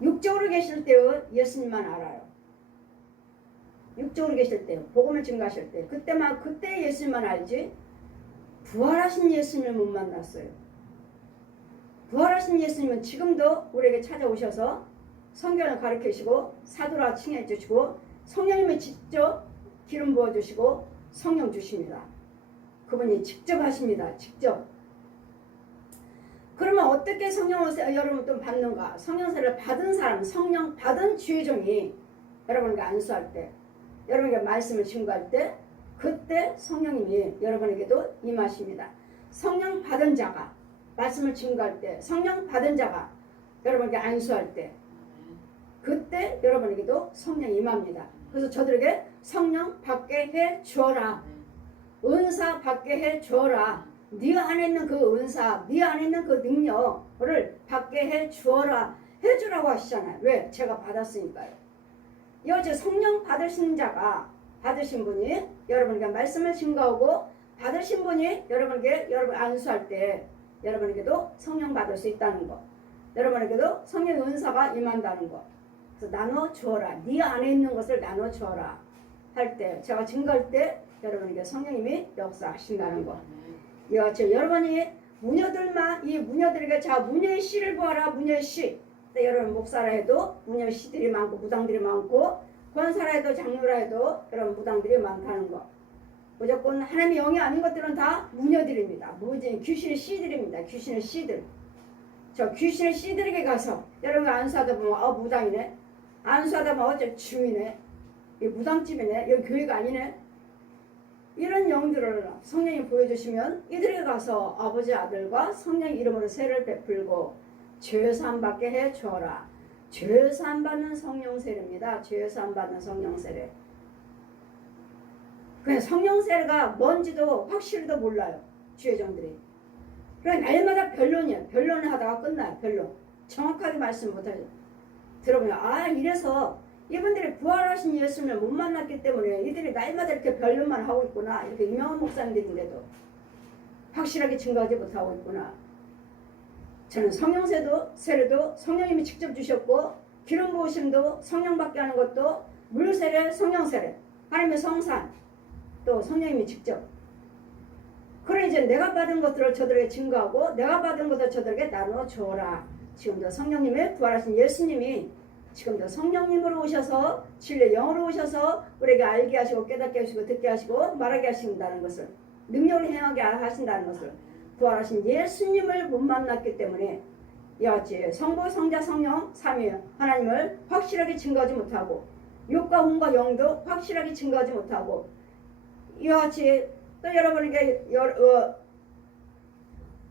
육적으로 계실 때의 예수님만 알아요. 육적으로 계실 때요. 복음을 증거하실 때. 그때 예수님만 알지 부활하신 예수님을 못 만났어요. 부활하신 예수님은 지금도 우리에게 찾아오셔서 성경을 가르치시고 사도라 칭해 주시고 성령님이 직접 기름 부어주시고 성령 주십니다. 그분이 직접 하십니다. 직접. 그러면 어떻게 성령을 여러분 또 받는가? 성령세를 받은 사람, 성령 받은 주의종이 여러분에게 안수할 때, 여러분에게 말씀을 증거할 때, 그때 성령님이 여러분에게도 임하십니다. 성령 받은 자가 말씀을 증거할 때, 성령 받은 자가 여러분에게 안수할 때, 그때 여러분에게도 성령이 임합니다. 그래서 저들에게 성령 받게 해 주어라. 은사 받게 해 주어라. 네 안에 있는 그 은사, 네 안에 있는 그 능력을 받게 해 주어라. 해주라고 하시잖아요. 왜? 제가 받았으니까요. 여제 성령 받으신 자가 받으신 분이 여러분에게 말씀을 증거하고 받으신 분이 여러분에게 여러분 안수할 때 여러분에게도 성령 받을 수 있다는 거. 여러분에게도 성령 은사가 임한다는 거. 그래서 나눠 주어라. 네 안에 있는 것을 나눠 주어라. 할 때 제가 증거할 때 여러분에게 성령님이 역사하신다는 거. 여러분이 무녀들만 이 무녀들에게 자 무녀의 씨를 보아라. 무녀의 씨. 여러분 목사라 해도 무녀의 씨들이 많고 무당들이 많고 권사라 해도 장로라 해도 여러분 무당들이 많다는 거. 무조건 하나님의 영이 아닌 것들은 다 무녀들입니다. 무진 귀신의 씨들입니다. 귀신의 씨들. 저 귀신의 씨들에게 가서 여러분 안수하다 보면 무당이네. 안수하다 보면 어째 주이네. 이 무당집이네. 여기 교회가 아니네. 이런 영들을 성령이 보여주시면 이들에게 가서 아버지 아들과 성령 이름으로 세를 베풀고 죄사함 받게 해 주어라. 죄사함 받는 성령세례입니다. 죄사함 받는 성령세례. 그냥 성령세례가 뭔지도 확실히도 몰라요. 주의종들이. 그러니까 날마다 변론이에요. 변론을 하다가 끝나요. 변론. 정확하게 말씀 못하죠. 들어보면 이래서 이분들이 부활하신 예수님을 못 만났기 때문에 이들이 날마다 이렇게 변론만 하고 있구나. 이렇게 유명한 목사님들인데도 확실하게 증거하지 못하고 있구나. 저는 성령세례도 성령님이 직접 주셨고 기름 부으심도 성령받게 하는 것도 물세례, 성령세례, 하나님의 성산 또 성령님이 직접. 그래 이제 내가 받은 것들을 저들에게 증거하고 내가 받은 것을 저들에게 나눠 주어라. 지금도 성령님의 부활하신 예수님이 지금도 성령님으로 오셔서 진리의 영으로 오셔서 우리에게 알게 하시고 깨닫게 하시고 듣게 하시고 말하게 하신다는 것을 능력을 행하게 하신다는 것을 부활하신 예수님을 못 만났기 때문에 이같이 성부 성자 성령 삼위 하나님을 확실하게 증거하지 못하고 육과 혼과 영도 확실하게 증거하지 못하고 이같이 또 여러분에게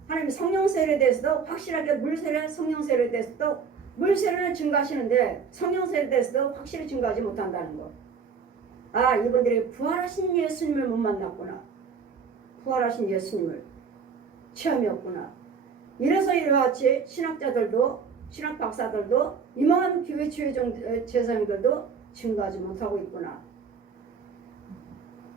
하나님 성령세례에 대해서도 확실하게 물세례 성령세례에 대해서도 물세례는 증거하시는데 성령세례에 대해서도 확실히 증거하지 못한다는 거. 이분들이 부활하신 예수님을 못 만났구나. 부활하신 예수님을 체험이 없구나. 이래서 이같이 신학자들도 신학 박사들도 이만한 교회 제사장들도 증거하지 못하고 있구나.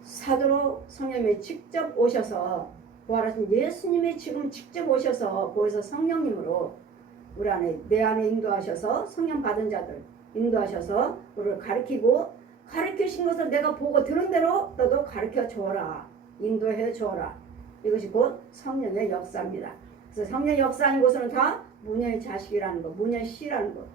사도로 성령님이 직접 오셔서 부활하신 예수님이 지금 직접 오셔서 보여서 성령님으로 우리 안에 내 안에 인도하셔서 성령 받은 자들 인도하셔서 우리를 가르치신 것을 내가 보고 들은 대로 너도 가르쳐 주어라. 인도해 주어라. 이것이 곧 성령의 역사입니다. 그래서 성령의 역사하는 것은 다 무녀의 자식이라는 거, 무녀의 씨라는 거,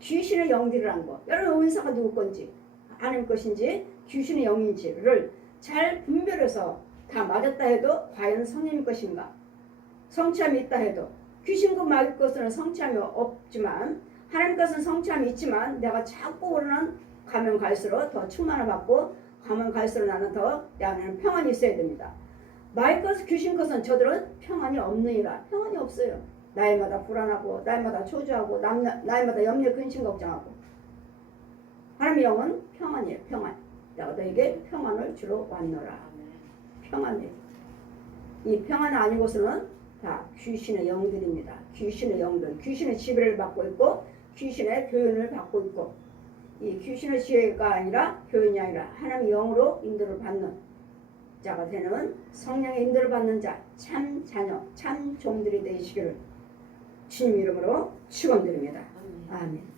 귀신의 영들이라는 거. 여러분 은사가 누구 건지 하나님 것인지 귀신의 영인지를 잘 분별해서 다 맞았다 해도 과연 성령일 것인가? 성취함이 있다 해도 귀신과 마귀 것은 성취함이 없지만 하나님 것은 성취함이 있지만 내가 자꾸 오르는 가면 갈수록 더 충만을 받고 가면 갈수록 나는 더 내 안에는 평안이 있어야 됩니다. 마귀 것, 귀신 것은 저들은 평안이 없느니라. 평안이 없어요. 날마다 불안하고 날마다 초조하고 날마다 염려 근심 걱정하고. 하나님의 영은 평안이에요. 평안. 내가 너에게 평안을 주러 왔노라. 평안이에요. 이 평안 아니고서는 다 귀신의 영들입니다. 귀신의 영들, 귀신의 지배를 받고 있고 귀신의 교훈을 받고 있고, 이 귀신의 지혜가 아니라 교훈이 아니라 하나님의 영으로 인도를 받는 자가 되는 성령의 인도를 받는 자, 참 자녀, 참 종들이 되시기를 주님 이름으로 축원드립니다. 아멘.